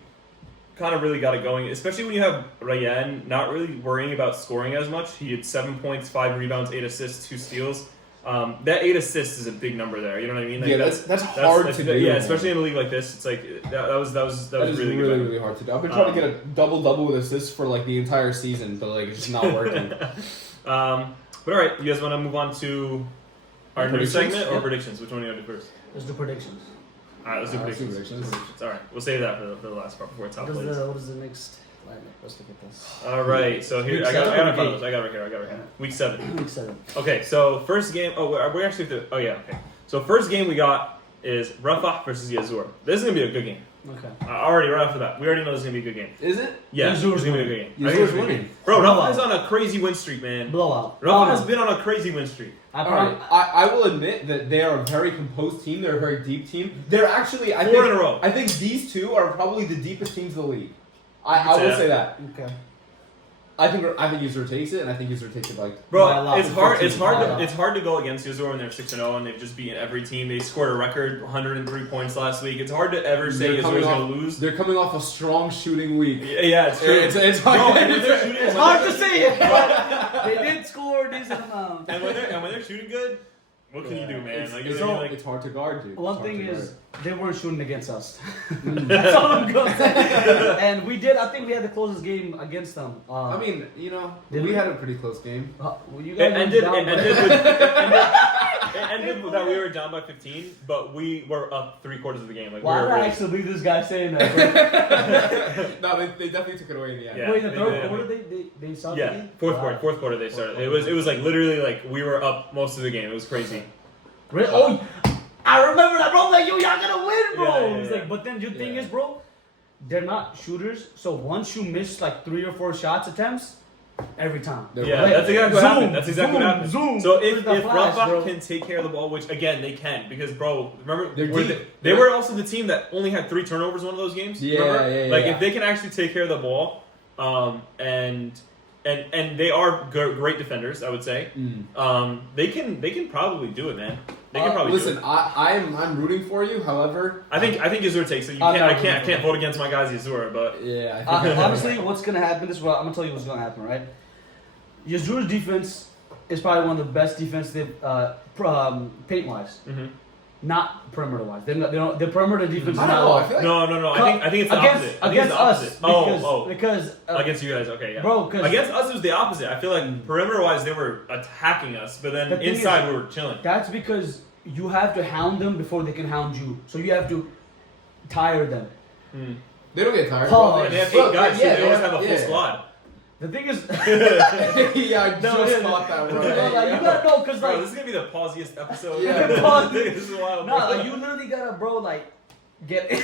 kind of really got it going, especially when you have Rayyan not really worrying about scoring as much. He had 7 points, 5 rebounds, 8 assists, 2 steals. That 8 assists is a big number there. You know what I mean? Like, Yeah, that's hard to do. Yeah, especially in a league like this, it's like that was That is really really, good. really hard to do. I've been trying to get a double with assists for like the entire season, but like it's just not working. But all right, you guys want to move on to our new Predictions? segment or Yeah. predictions? Which one do you want to do first? Let's do predictions. All right, let's do Let's do predictions. predictions. All right, we'll save that for the last part before top plays. What is the next lineup? Let's look at this. All right, so here Week I got seven it or in front of eight? us. I got it right here. Week 7. Week 7. Okay, so first game. Oh, we actually have to. Oh yeah. Okay. So first game we got is Rafah versus Yazur. This is gonna be a good game. Okay. Already right off the bat, we already know this is gonna be a good game. Is it? Yeah, Yazur's it's gonna be a winning. good game. I think Yazur's it's gonna be winning. good. Bro, Blowout. Rafah's on a crazy win streak, man. Blowout. Rafah has been on a crazy win streak. I All right, probably, I will admit that they are a very composed team. They're a very deep team. They're actually, I 4 think, in a row. I think these two are probably the deepest teams in the league. I You could will say say that. okay. I think Yazur takes it, and I think Yazur takes it like. Bro, By a lot. it's hard. It's hard. By a lot. It's hard to go against Yazur when they're 6-0 and they've just beaten every team. They scored a record 103 points last week. It's hard to ever say They're Yazur's coming gonna off- lose. They're coming off a strong shooting week. Yeah, it's true. It's Bro, hard. and when they're shooting, It's hard to say it, but they did score a decent amount. and when they're shooting good, what can you do, man? Like, It's, you know what I mean? it's hard to guard, dude. One It's hard thing to is, guard. they weren't shooting against us. That's all I'm going to say. And we did, I think we had the closest game against them. I mean, you know, Did we we? had a pretty close game. Well, you It guys went ended, down it by- ended with that we were down by 15, but we were up 3/4 of the game. Like, Why we did were I really, actually believe this guy saying that? No, they definitely took it away in the end. Yeah. Wait, the they third did. quarter they saw the yeah, game? fourth Wow. quarter they started. It was like literally like we were up most of the game. It was crazy. Really? Oh, I remember that, bro. I'm like, yo, y'all gonna win, bro. Yeah, yeah, It's yeah. like, but then the thing Yeah. is, bro, they're not shooters. So once you miss like 3 or 4 shots attempts, every time. They're Yeah, right. that's exactly what Zoom, happened. That's exactly zoom, what happened. zoom. So if Where's the flash, Rafah bro? can take care of the ball, which again they can, because bro, remember They're were deep. they were also the team that only had 3 turnovers one of those games. Yeah, remember? yeah, Like yeah. if they can actually take care of the ball, and they are great defenders, I would say. They can probably do it, man. They can probably listen, do it. I'm rooting for you. However, I think Yazur takes it. I'm not I rooting for can't vote against my guys Yazur, but yeah, I think Honestly, what's gonna happen is I'm gonna tell you what's gonna happen, right? Yazur's defense is probably one of the best defensive paint wise, not perimeter wise. The perimeter defense is I not. don't know. I feel like no. I think it's the against, opposite. I think it's Against the us, opposite. because Against you guys, okay, yeah. Bro, 'cause- against us it was the opposite. I feel like perimeter-wise they were attacking us, but then The thing inside is- we were chilling. that's because you have to hound them before they can hound you. So you have to tire them. they don't get tired. Paul, And they have 8 Look, guys, so yeah, they always have a full yeah. squad. The thing is, Yeah, I just thought that no, right. like, you gotta know, cause Bro, like, this is gonna be the pausiest episode. Yeah. This is wild. no, bro. like, you literally gotta, bro, like, get. Bro,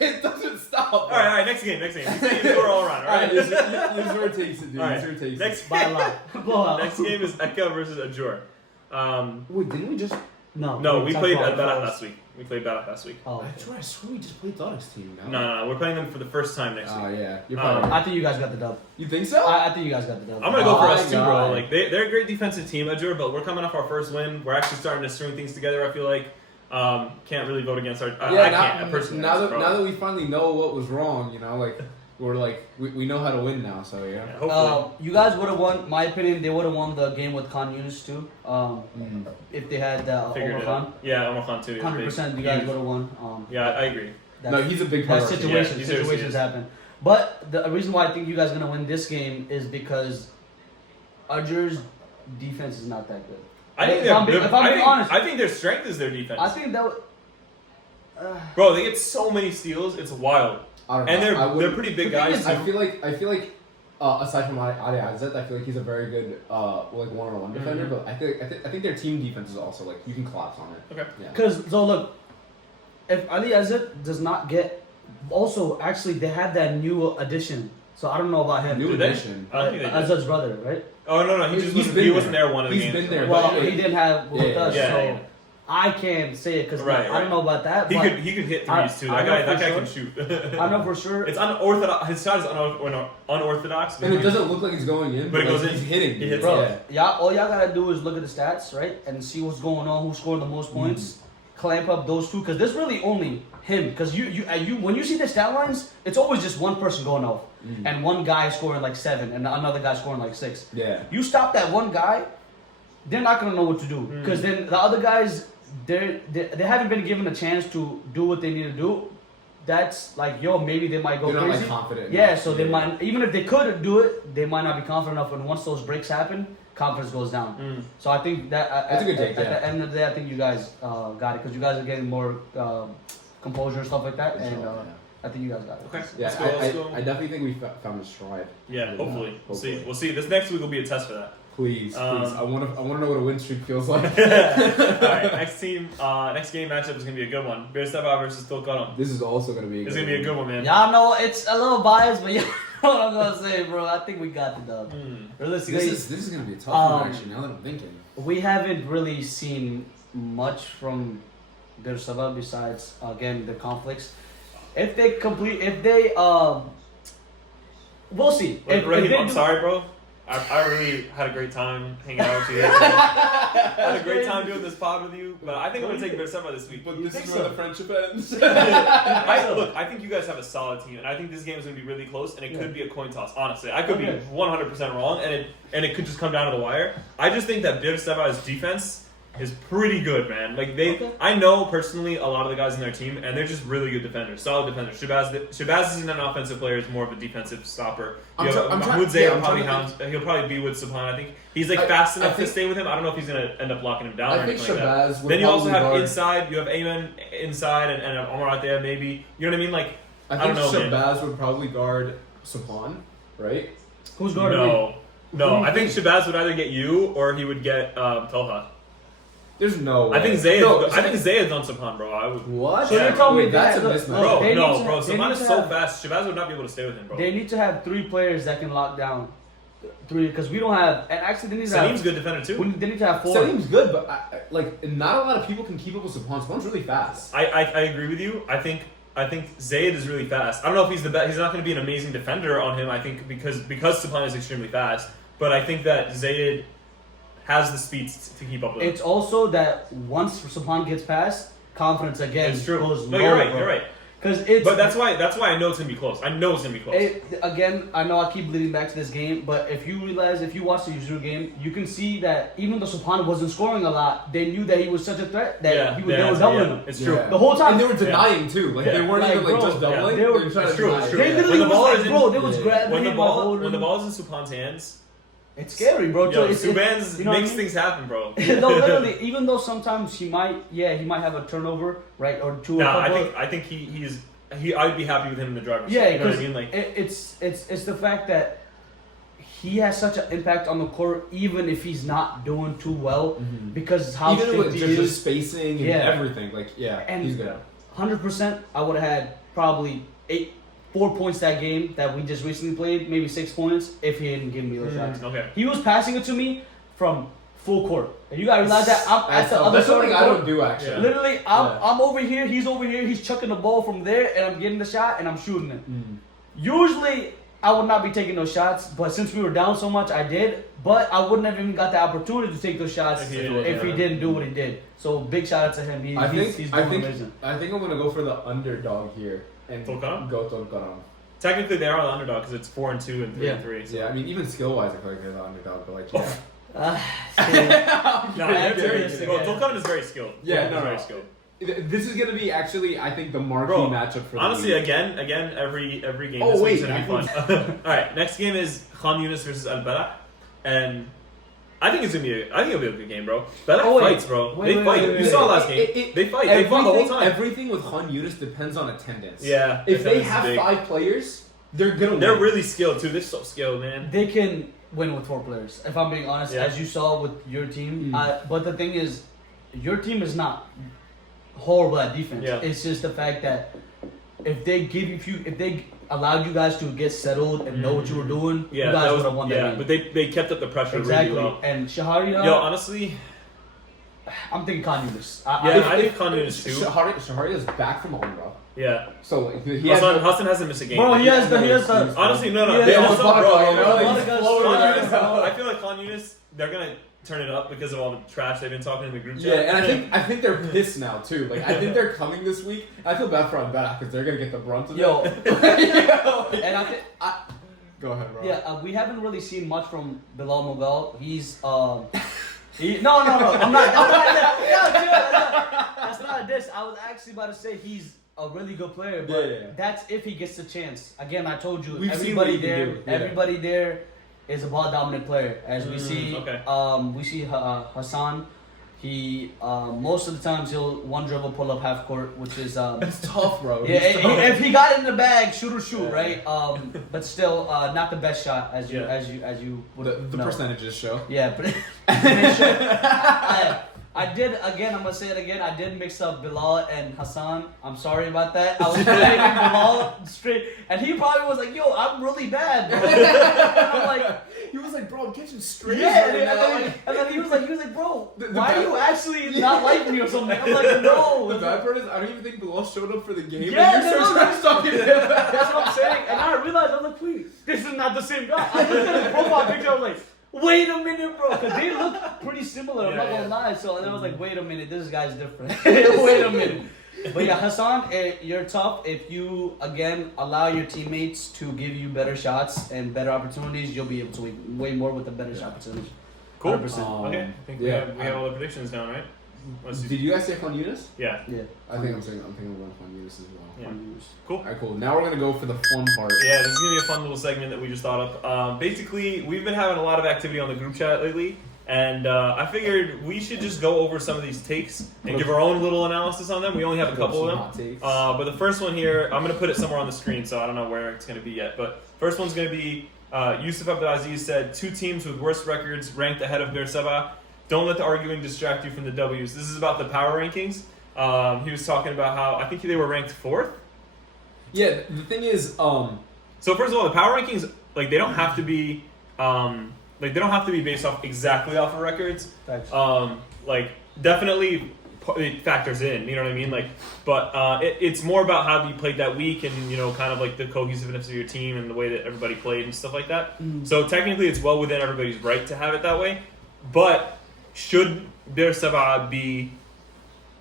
it doesn't stop. all right, next game. These games are all around. All right, Yazur takes it, dude. All right. Yazur takes Next it. By a lot. Blowout. next game is Akka versus Ajjur. Wait, didn't we just? No, we played Al-Balah last last week. We played Al-Balah last week. Oh, I swear we just played Tharek's team now. No, we're playing them for the first time next Oh, week. yeah. You're probably I think you guys got the dub. You think so? I think you guys got the dub. I'm gonna go for My us too, bro. God. Like they're a great defensive team, Ajjur, but we're coming off our first win. We're actually starting to string things together. I feel like can't really vote against our. I can't personally. Now bro. that we finally know what was wrong, you know, like we're like we know how to win now. So yeah. Hopefully. You guys would have won. My opinion, they would have won the game with Khan Yunis too. If they had Figured Omar it Khan. out. Yeah, Omar Khan too. 100%, you guys would have won. Yeah, I agree. No, he's a big part That of our team. situation, Yeah, he seriously situations is. happen. But the reason why I think you guys are gonna win this game is because Ajjur's defense is not that good. I think If I'm being honest, I think their strength is their defense. I think that. Bro, they get so many steals. It's wild. I don't And know. they're pretty big The thing guys is, too. I feel like aside from Ali Azet, I feel like he's a very good like one-on-one defender. But I think their team defense is also like you can collapse on it. Okay. Yeah. Because so look, if Ali Azet does not get, also actually they have that new addition. So I don't know about him. New Did they? addition. I don't think they did. Azzet's brother, right? Oh no, He's he been wasn't there one of the He's games. been there. Well, but he didn't have with Yeah, us, yeah, so yeah. I can't say it because Right, I don't know about that. He but could hit I- threes too. I That know guy for can shoot. I know for sure. It's unorthodox. His shot is unorthodox. and it doesn't look like it's going in, But it goes in. He's hitting. He hits Bro, it. all y'all gotta do is look at the stats, right, and see what's going on, who scored the most points, clamp up those two, because there's really only him. Because you when you see the stat lines, it's always just one person going off, and one guy scoring like 7, and another guy scoring like 6. Yeah. You stop that one guy, they're not gonna know what to do, because then the other guys, they haven't been given a chance to do what they need to do. That's like, maybe they might go They're not, crazy. like, confident Yeah, enough. so they might, even if they could do it, they might not be confident enough. And once those breaks happen, confidence goes down. So I think that That's a good take, at yeah. the end of the day, I think you guys got it because you guys are getting more composure and stuff like that, and Yeah. I think you guys got it. Okay. Yeah, Let's go. I definitely think we found a stride. Yeah, hopefully. We'll see. Hopefully. We'll see. This next week will be a test for that. Please. I want to know what a win streak feels like. Alright, next game matchup is gonna be a good one. Bir Seba'a versus Tulkarem. This is also gonna be. It's gonna be a good one, man. Y'all know it's a little biased, but you know what I'm gonna say, bro. I think we got the dub. Realistically, This is gonna be a tough one actually. Now that I'm thinking. we haven't really seen much from Bir Seba'a besides again the conflicts. If they we'll see. If Raheem, they I'm do- sorry, bro. I really had a great time hanging out with you. Had a great time doing this pod with you, but I think I'm gonna take Bir Seba'a this week. But this think is so? where the friendship ends. I think you guys have a solid team, and I think this game is gonna be really close, and it could be a coin toss. Honestly, I could be 100% wrong, and it could just come down to the wire. I just think that Bir Seba'a's defense is pretty good, man. Like I know personally a lot of the guys in their team, and they're just really good defenders, solid defenders. Shabazz isn't an offensive player; he's more of a defensive stopper. Mahmoud Zayd he'll probably be with Subhan. I think he's like fast enough to stay with him. I don't know if he's gonna end up locking him down or anything like that. Then you also have inside. You have Ayman inside and Omar out there. Maybe you know what I mean. Like I think don't know, man. Shabazz would probably guard Subhan, right? Who's guarding me? No. I think Shabazz would either get you or he would get Talha. There's no way. I think Zayd. No, I think Zayd's on Subhan, bro. I would. What? So you're telling me Wait, that's a that- mismatch. Bro, They no, need to- bro. they need Subhan's to so have- fast. Shabazz would not be able to stay with him, bro. They need to have 3 players that can lock down 3 because we don't have. And actually, they need to Salim's have. good defender too. They need to have 4. Salim's good, but not a lot of people can keep up with Subhan. Subhan's really fast. I agree with you. I think Zayd is really fast. I don't know if he's the best. He's not going to be an amazing defender on him. I think because Subhan is extremely fast. But I think that Zayd has the speed to keep up with him. It's also that once Subhan gets past, confidence again It's true. goes No, low. you're right. You're right. Because it's. But that's why I know it's gonna be close. I know it's gonna be close. Again, I know I keep leading back to this game, but if you watch the Yazur game, you can see that even though Subhan wasn't scoring a lot, they knew that he was such a threat that they were doubling him. It's true. Yeah. The whole time. And they were denying too. Like they weren't Like, even like bro, just doubling. they were- trying it's to true, deny it's it. true. They literally When the ball was is like, in- bro, they was yeah. grabbing when the him by ball holding when the him. ball is in Subhan's hands, It's scary, bro. yo, It's- Subhan's you know what I makes mean? things happen, bro. No, literally, even though sometimes he might have a turnover, right, or 2. Nah, a couple. I think I'd be happy with him in the driver's Yeah, seat. You know what I because mean? Like it's the fact that he has such an impact on the court, even if he's not doing too well, because how Even strict with he just is. spacing and Yeah. everything. Like And he's good. 100%, I would have had probably 4 points that game that we just recently played, maybe 6 points if he didn't give me those shots. okay. He was passing it to me from full court. And you gotta realize that I'm at the other That's side of something the I court. don't do actually. Yeah. Literally, I'm over here, he's over here, he's chucking the ball from there, and I'm getting the shot, and I'm shooting it. Usually, I would not be taking those shots, but since we were down so much, I did. But I wouldn't have even got the opportunity to take those shots if he didn't do what he did. So big shout out to him. He's doing amazing. I think I'm gonna go for the underdog here and Tulkarem? go Tulkarem. Technically, they are the underdog because it's 4-2 and 3-3. So. Yeah, I mean even skill wise, I feel like they're the underdog, but like yeah. No, they're very That's skilled. Well, Tulkarem is very skilled. Yeah, Tulkarem is very skilled. This is gonna be actually, I think, the marquee matchup for. Honestly, the league. again, every game Oh, this wait, week's gonna be fun. All right, next game is Yunis versus Al-Balah, and I think it'll be a good game, bro. Balah fights, bro. They fight. You saw last game. They fight. They fought the whole time. Everything with Yunis depends on attendance. Yeah. If they attendance have is big. 5 players, they're gonna win. They're really skilled too. They're so skilled, man. They can win with 4 players, if I'm being honest, Yeah. as you saw with your team. But the thing is, your team is not horrible at defense. Yeah. It's just the fact that if they allowed you guys to get settled and know what you were doing, you guys would have won that Yeah, game. but they kept up the pressure Exactly. really well. And Shaharia, Yo, honestly, I'm thinking Yunis. I think Yunis too. Shaharia is back from Umrah. Yeah. So like, he has Hassan hasn't missed a game. Bro, he has the. Honestly, no. Yeah, They yeah, also, Butterfly, bro, you know, Khan like, Yunis- Yunis, bro. I feel like Khan Yunis, they're gonna turn it up because of all the trash they've been talking in the group chat. Yeah, and I think they're pissed now too. Like I think they're coming this week. I feel bad for Al-Balah because they're gonna get the brunt of Yo. it. And I think. Go ahead, bro. Yeah, we haven't really seen much from Bilal Mughal. He's no, I'm not. That's not a diss. I was actually about to say he's a really good player, but Yeah. that's if he gets the chance. Again, I told you, We've seen what everybody he can there, do. Yeah. everybody there is a ball dominant player. As we see, okay. we see Hassan. He most of the times he'll one dribble pull up half court, which is It's tough, bro. yeah. It's tough. If he got it in the bag, shoot or shoot, right? But still, not the best shot as you would The know. percentages show. Yeah, but I did again. I'm gonna say it again. I did mix up Bilal and Hassan. I'm sorry about that. I was playing Bilal straight, and he probably was like, "Yo, I'm really bad." Bro. And I'm like, He was like, bro, I'm catching straight. "Yeah," and then he was like, "Bro, why are you actually not liking me or something?" I'm like, "No." The bad part is, I don't even think Bilal showed up for the game. Yeah, and you no, started talking to him. That's what I'm saying. And I realized, I was like, wait, this is not the same guy. I looked at his profile picture, I was like, wait a minute, bro. Because they look pretty similar, I'm not gonna lie. So then I was like, wait a minute, this guy's different. Wait a minute. But yeah, Hassan, you're tough. If you, again, allow your teammates to give you better shots and better opportunities, you'll be able to win way more with the better shot percentage. Cool. 100%. Okay. I think we have all the predictions down, right? Let's see. Did you guys say Yunis? Yeah. Yeah. I think I'm thinking of Yunis as well. Yeah. Cool. Alright, cool. Now we're gonna go for the fun part. Yeah, this is gonna be a fun little segment that we just thought of. Basically, we've been having a lot of activity on the group chat lately, and I figured we should just go over some of these takes and give our own little analysis on them. We only have a couple of Hot them, takes. but the first one here, I'm gonna put it somewhere on the screen, so I don't know where it's gonna be yet. But first one's gonna be Yusuf Abdelaziz said 2 teams with worse records ranked ahead of Bir Seba'a. Don't let the arguing distract you from the W's. This is about the power rankings. He was talking about how I think they were ranked 4th. Yeah, the thing is, So first of all, the power rankings, like they don't have to be, they don't have to be based off exactly off of records. Thanks. Like definitely it factors in. You know what I mean? Like, but it's more about how you played that week and kind of like the cohesiveness of your team and the way that everybody played and stuff like that. So technically, it's well within everybody's right to have it that way. But should Bir Seba'a be?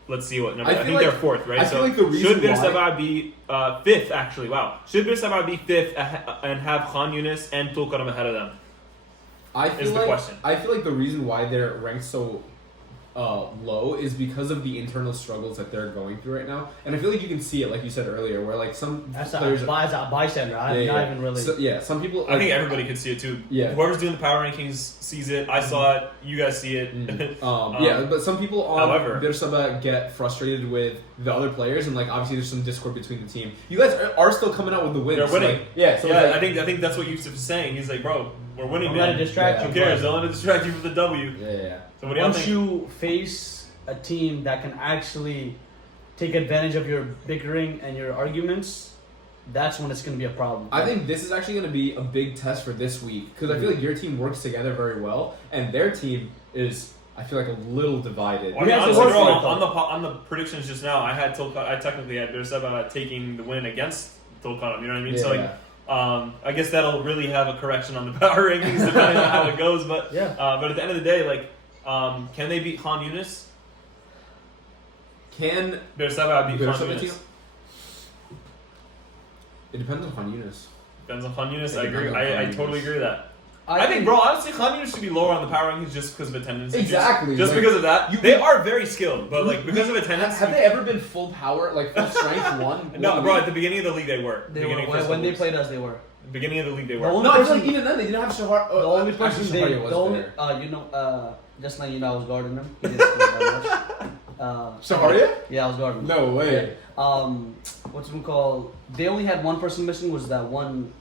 Let's see what number. I think they're 4th, right? I feel like the reason should Bir why- Seba'a be 5th? Actually, wow. Should Bir Seba'a be 5th and have Khan Yunis and Tulkarem ahead of them? I feel is the like question. I feel like the reason why they're ranked so low is because of the internal struggles that they're going through right now, and I feel like you can see it, like you said earlier, where like some That's players. a bystander. I'm not even really. So, yeah, some people. I think everybody could see it too. Yeah. Whoever's doing the power rankings sees it. I saw it. You guys see it. Yeah, but some people on however- Bir Seba'a get frustrated with the other players, and like obviously there's some discord between the team. You guys are still coming out with the wins. They're winning. Like, yeah, so yeah, it's like, I think that's what Yusuf is saying. He's like, bro, we're winning. I'm man. gonna distract Yeah. you. Who cares? but Don't let it distract you from the W. yeah. So what do y'all Once think? you face a team that can actually take advantage of your bickering and your arguments, that's when it's going to be a problem. I think this is actually going to be a big test for this week because I feel like your team works together very well, and their team is, I feel like, a little divided. Well, I mean, Yeah, honestly, so bro, what's on the predictions just now, I technically had Bir Seba'a taking the win against Tulkarem. You know what I mean? So like, I guess that'll really have a correction on the power rankings depending on how it goes. But but at the end of the day, like, can they beat Han Yunis? Can Bir Seba'a beat Bir Han Seba'a Yunis? team? It depends on Han Yunis. Depends on Han Yunis. I It agree. depends on I Han totally Yunis. agree with that. I think, bro, honestly, Han Yunis should be lower on the power rankings just because of attendance. Exactly. Just like, because of that. They are very skilled, but like because of attendance. Have they ever been full power, like full strength one? No, bro. At the beginning of the league, they were. They were Beginning first when they couple played us. They were. weeks. Beginning of the league, they The were. only No, I feel person- like even then they didn't have Shahar. The only person actually, they, Shahar was the only, there. just like I was guarding him. He didn't score that much. Shaharia? Yeah, I was guarding him. No way. What's it called? They only had one person missing. Was that one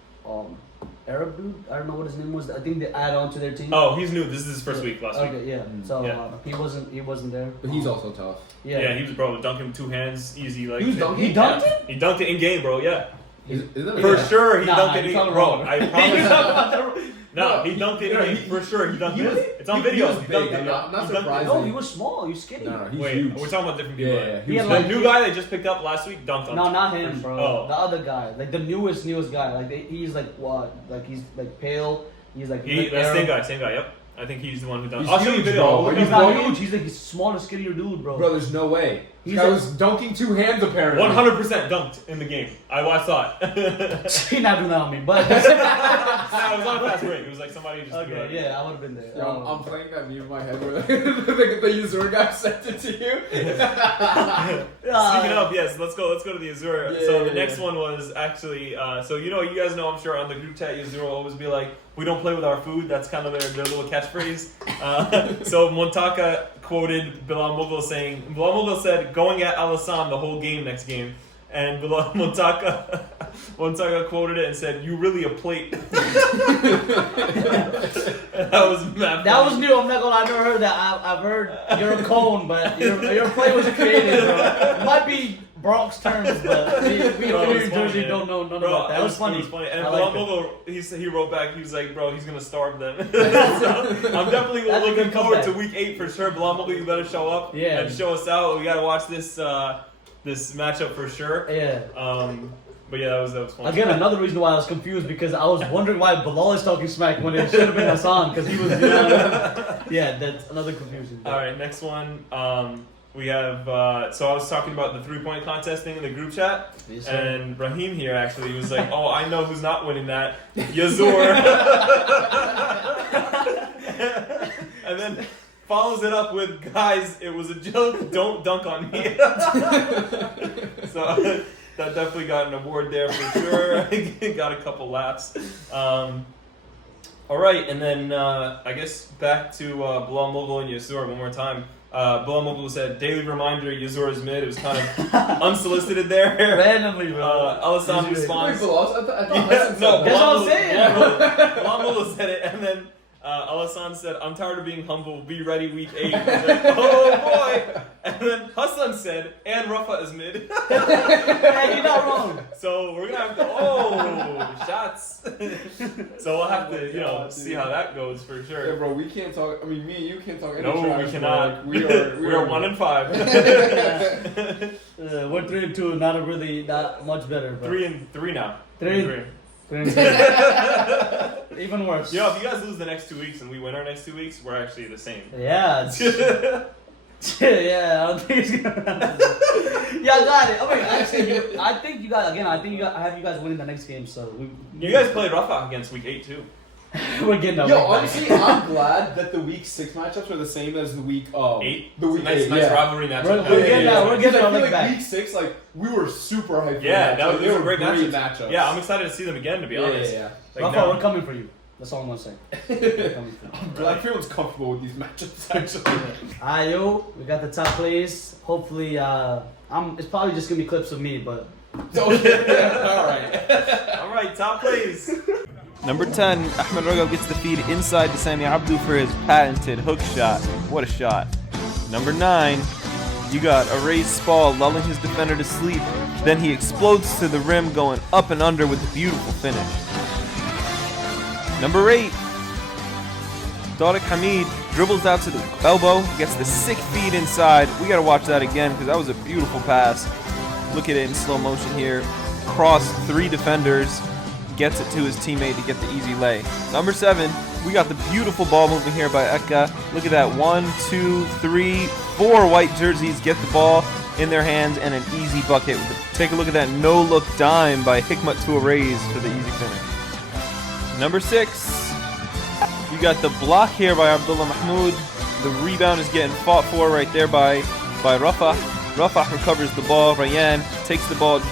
Arab dude? I don't know what his name was. I think they add on to their team. Oh, he's new. This is his first week last week. Okay, yeah. So Yeah. he wasn't there. But he's also tough. Yeah, he was bro. Dunk him 2 hands, easy like. He was dunking? He dunked it? He dunked it in game, bro. Yeah, Isn't that for sure he Nah, dunked it. you're In, talking bro, wrong. I You're promise. talking about the- No, he dunked it in game for sure. He dunked He it. was- It's on he video. was He big. dunked it. I'm not He dunked it. surprised. No, he was small. He was skinny. No, he's Wait, huge. we're talking about different people. Yeah, right? he He was had The like- new guy they just picked up last week dunked on. No, him. not him, bro. Oh. The other guy, like the newest guy. Like he's like what? Like he's like pale. He's like He, like that's Arab. same guy. Yep. I think he's the one who dunked. He's I'll show you huge, video. bro. Look He's at not him. huge. He's like he's smaller, skinnier dude, bro. Bro, there's no way. He's This guy a- was dunking 2 hands apparently. 100% dunked in the game. I saw it. He's not doing that on me, but It was on a fast break. It was like somebody just. threw okay, it. yeah, I would have been there. Yo, I'm playing that meme in my head where the Yazur guy sent it to you. Speaking of, yes, let's go to the Yazur. Yeah, So the yeah, next yeah. one was actually, so you guys know, I'm sure on the group chat, Yazur will always be like, we don't play with our food. That's kind of their little catchphrase. So Montaka quoted Bilal Mughal saying, Bilal Mughal said, going at Al-Assam the whole game next game. And Montaka quoted it and said, "You really a plate." That was mad. That was new. I'm not gonna lie. I've never heard that. I've heard you're a cone, but your play was creative, bro. It might be Bronx terms, but we Bro, here it's in funny, Jersey man. don't know none Bro, about that. It was funny. It was funny. And I Bilal like it. Mughal, he wrote back, he was like, bro, he's going to starve them. So, I'm definitely That's a looking good forward to comeback. week 8 for sure. Bilal Mughal, you better show up Yeah. and show us out. We got to watch this this matchup for sure. Yeah. But yeah, that was fun. Again, another reason why I was confused because I was wondering why Bilal is talking smack when it should have been Hassan because he was. You know what I mean? Yeah, that's another confusion. All right, next one. We have, so I was talking about the 3-point contest thing in the group chat, Yes, sir. and Raheem here actually was like, oh, I know who's not winning that, Yazur. And then follows it up with, guys, it was a joke, don't dunk on me. So that definitely got an award there for sure. Got a couple laps. All right, and then I guess back to Bilal Mughal and Yazur one more time. Bilal Mughal said, daily reminder, Yazur is mid. It was kind of unsolicited there. Randomly, bro. Al-Assam Wait, responds. Wait, Bilal, I thought Yeah, Hassan no, said that. That's what I'm saying. Bilal Mughal said it, and then Al-Assam said, I'm tired of being humble. Be ready week 8. I was like, oh boy. And then Hassan said, and Rafah is mid. Hey, you're not wrong. So we're gonna have to shots. So we'll have to see how that goes for Yeah, sure. bro, we can't talk. I mean, me and you can't talk any No, trash, we bro. cannot. Like, we are 1 and 5. We're 3-2, not much better, bro. 3 and 3 now. Three. 3. 3-2. Even worse. Yo, if you guys lose the next 2 weeks and we win our next 2 weeks, we're actually the same. Yeah. Yeah, I don't think it's gonna happen. Yeah, I got it. I mean, actually, I think you guys. Again, I have you guys winning the next game. So You guys played Rafah against week 8 too. we're getting up. Yo, honestly, I'm glad that the week 6 matchups are the same as the week 8. The week nice, 8, nice yeah. rivalry matchup. We're getting that. We're Because getting I our feel leg like back. week 6, like we were super hyped. Yeah, that was they a were great matchups. matchups. Yeah, I'm excited to see them again. To be honest. Yeah. Like, Rafa, now- we're coming for you. That's all I'm gonna say. We're coming for you. I'm glad everyone's comfortable with these matchups. Actually, Alright, yo, we got the top plays. Hopefully, it's probably just gonna be clips of me, but all right. All right, top plays. Number 10, Ahmed Ragab gets the feed inside to Sami Abdu for his patented hook shot. What a shot. Number 9, you got a raised Spall lulling his defender to sleep. Then he explodes to the rim, going up and under with a beautiful finish. Number 8, Tariq Hamid dribbles out to the elbow, gets the sick feed inside. We got to watch that again because that was a beautiful pass. Look at it in slow motion here. Cross 3 defenders, gets it to his teammate to get the easy lay. Number 7, we got the beautiful ball movement here by Akka. Look at that, 1, 2, 3, 4 white jerseys get the ball in their hands and an easy bucket. Take a look at that no-look dime by Hikmat to Arrays for the easy finish. Number 6, you got the block here by Abdullah Mahmoud. The rebound is getting fought for right there by Rafah. Rafah recovers the ball. Rayyan takes the ball,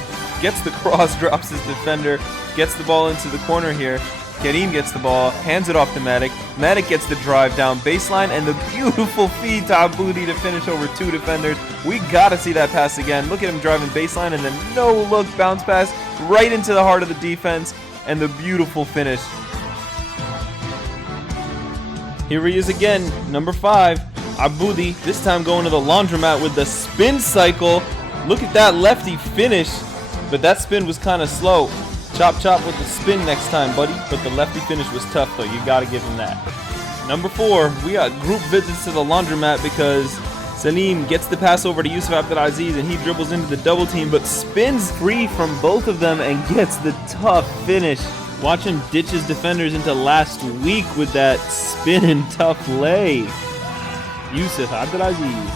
gets the cross, drops his defender, gets the ball into the corner here. Kareem gets the ball, hands it off to Matic. Matic gets the drive down baseline and the beautiful feed to Aboudi to finish over 2 defenders. We gotta see that pass again. Look at him driving baseline and then no-look bounce pass right into the heart of the defense and the beautiful finish. Here he is again, number 5, Aboudi. This time going to the laundromat with the spin cycle. Look at that lefty finish, but that spin was kind of slow. Chop chop with the spin next time, buddy. But the lefty finish was tough, though. You got to give him that. Number 4, we got group visits to the laundromat because Salim gets the pass over to Yusuf Abdelaziz and he dribbles into the double team, but spins free from both of them and gets the tough finish. Watch him ditch his defenders into last week with that spin and tough lay. Yusuf Abdelaziz.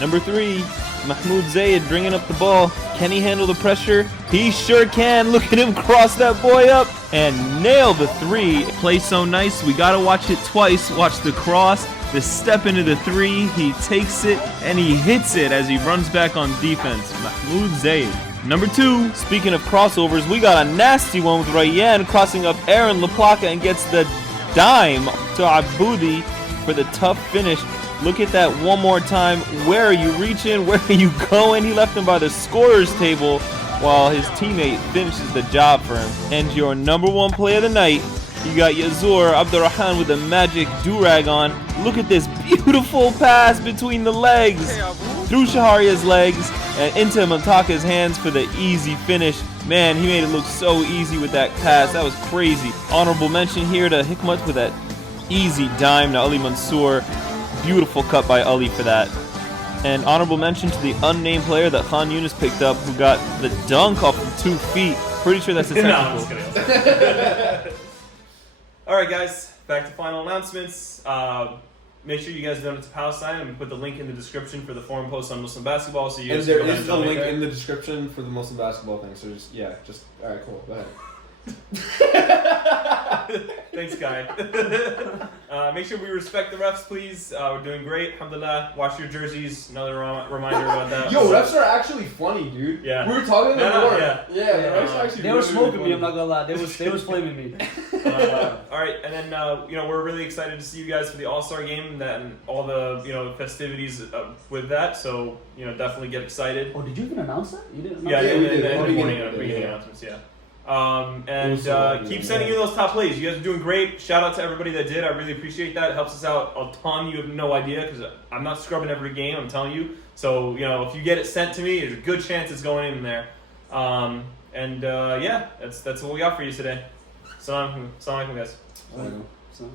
Number 3, Mahmoud Zayed bringing up the ball. Can he handle the pressure? He sure can. Look at him cross that boy up and nail the 3. Play so nice. We got to watch it twice. Watch the cross, the step into the 3. He takes it and he hits it as he runs back on defense. Mahmoud Zayed. Number 2, speaking of crossovers, we got a nasty one with Rayyan crossing up Aaron LaPlaca and gets the dime to Aboudi for the tough finish. Look at that one more time. Where are you reaching? Where are you going? He left him by the scorer's table while his teammate finishes the job for him. And your number 1 play of the night, you got Yazur Abdurrahman with a magic do-rag on. Look at this beautiful pass between the legs. Through Shaharia's legs and into Montaka's hands for the easy finish. Man, he made it look so easy with that pass. That was crazy. Honorable mention here to Hikmat with that easy dime to Ali Mansour. Beautiful cut by Ali for that. And honorable mention to the unnamed player that Khan Yunis picked up who got the dunk off of 2 feet. Pretty sure that's a technical. No, I'm just kidding. Alright guys, back to final announcements. Make sure you guys donate to Palestine, and we put the link in the description for the forum post on Muslim basketball. So you guys And there can go ahead is and a donate link there. in the description for the Muslim basketball thing. So just all right, cool. Go ahead. Thanks, Guy. Make sure we respect the refs, please. We're doing great. Alhamdulillah. Wash your jerseys. Another reminder about that. Yo, refs are actually funny, dude. Yeah. We were talking No, before. yeah. The refs are actually They were really, smoking really me. I'm funny. not gonna lie. They was flaming me. All right, and then we're really excited to see you guys for the All-Star game and all the festivities with that. So definitely get excited. Oh, did you even announce that? You didn't. Yeah, we in did. the We beginning did. announcements. Yeah. It And was so long, keep yeah. sending you those top plays. You guys are doing great. Shout out to everybody that did. I really appreciate that. It helps us out a ton. You have no idea because I'm not scrubbing every game. I'm telling you. So if you get it sent to me, there's a good chance it's going in there. Yeah, that's what we got for you today. Assalamu alaikum, guys. So.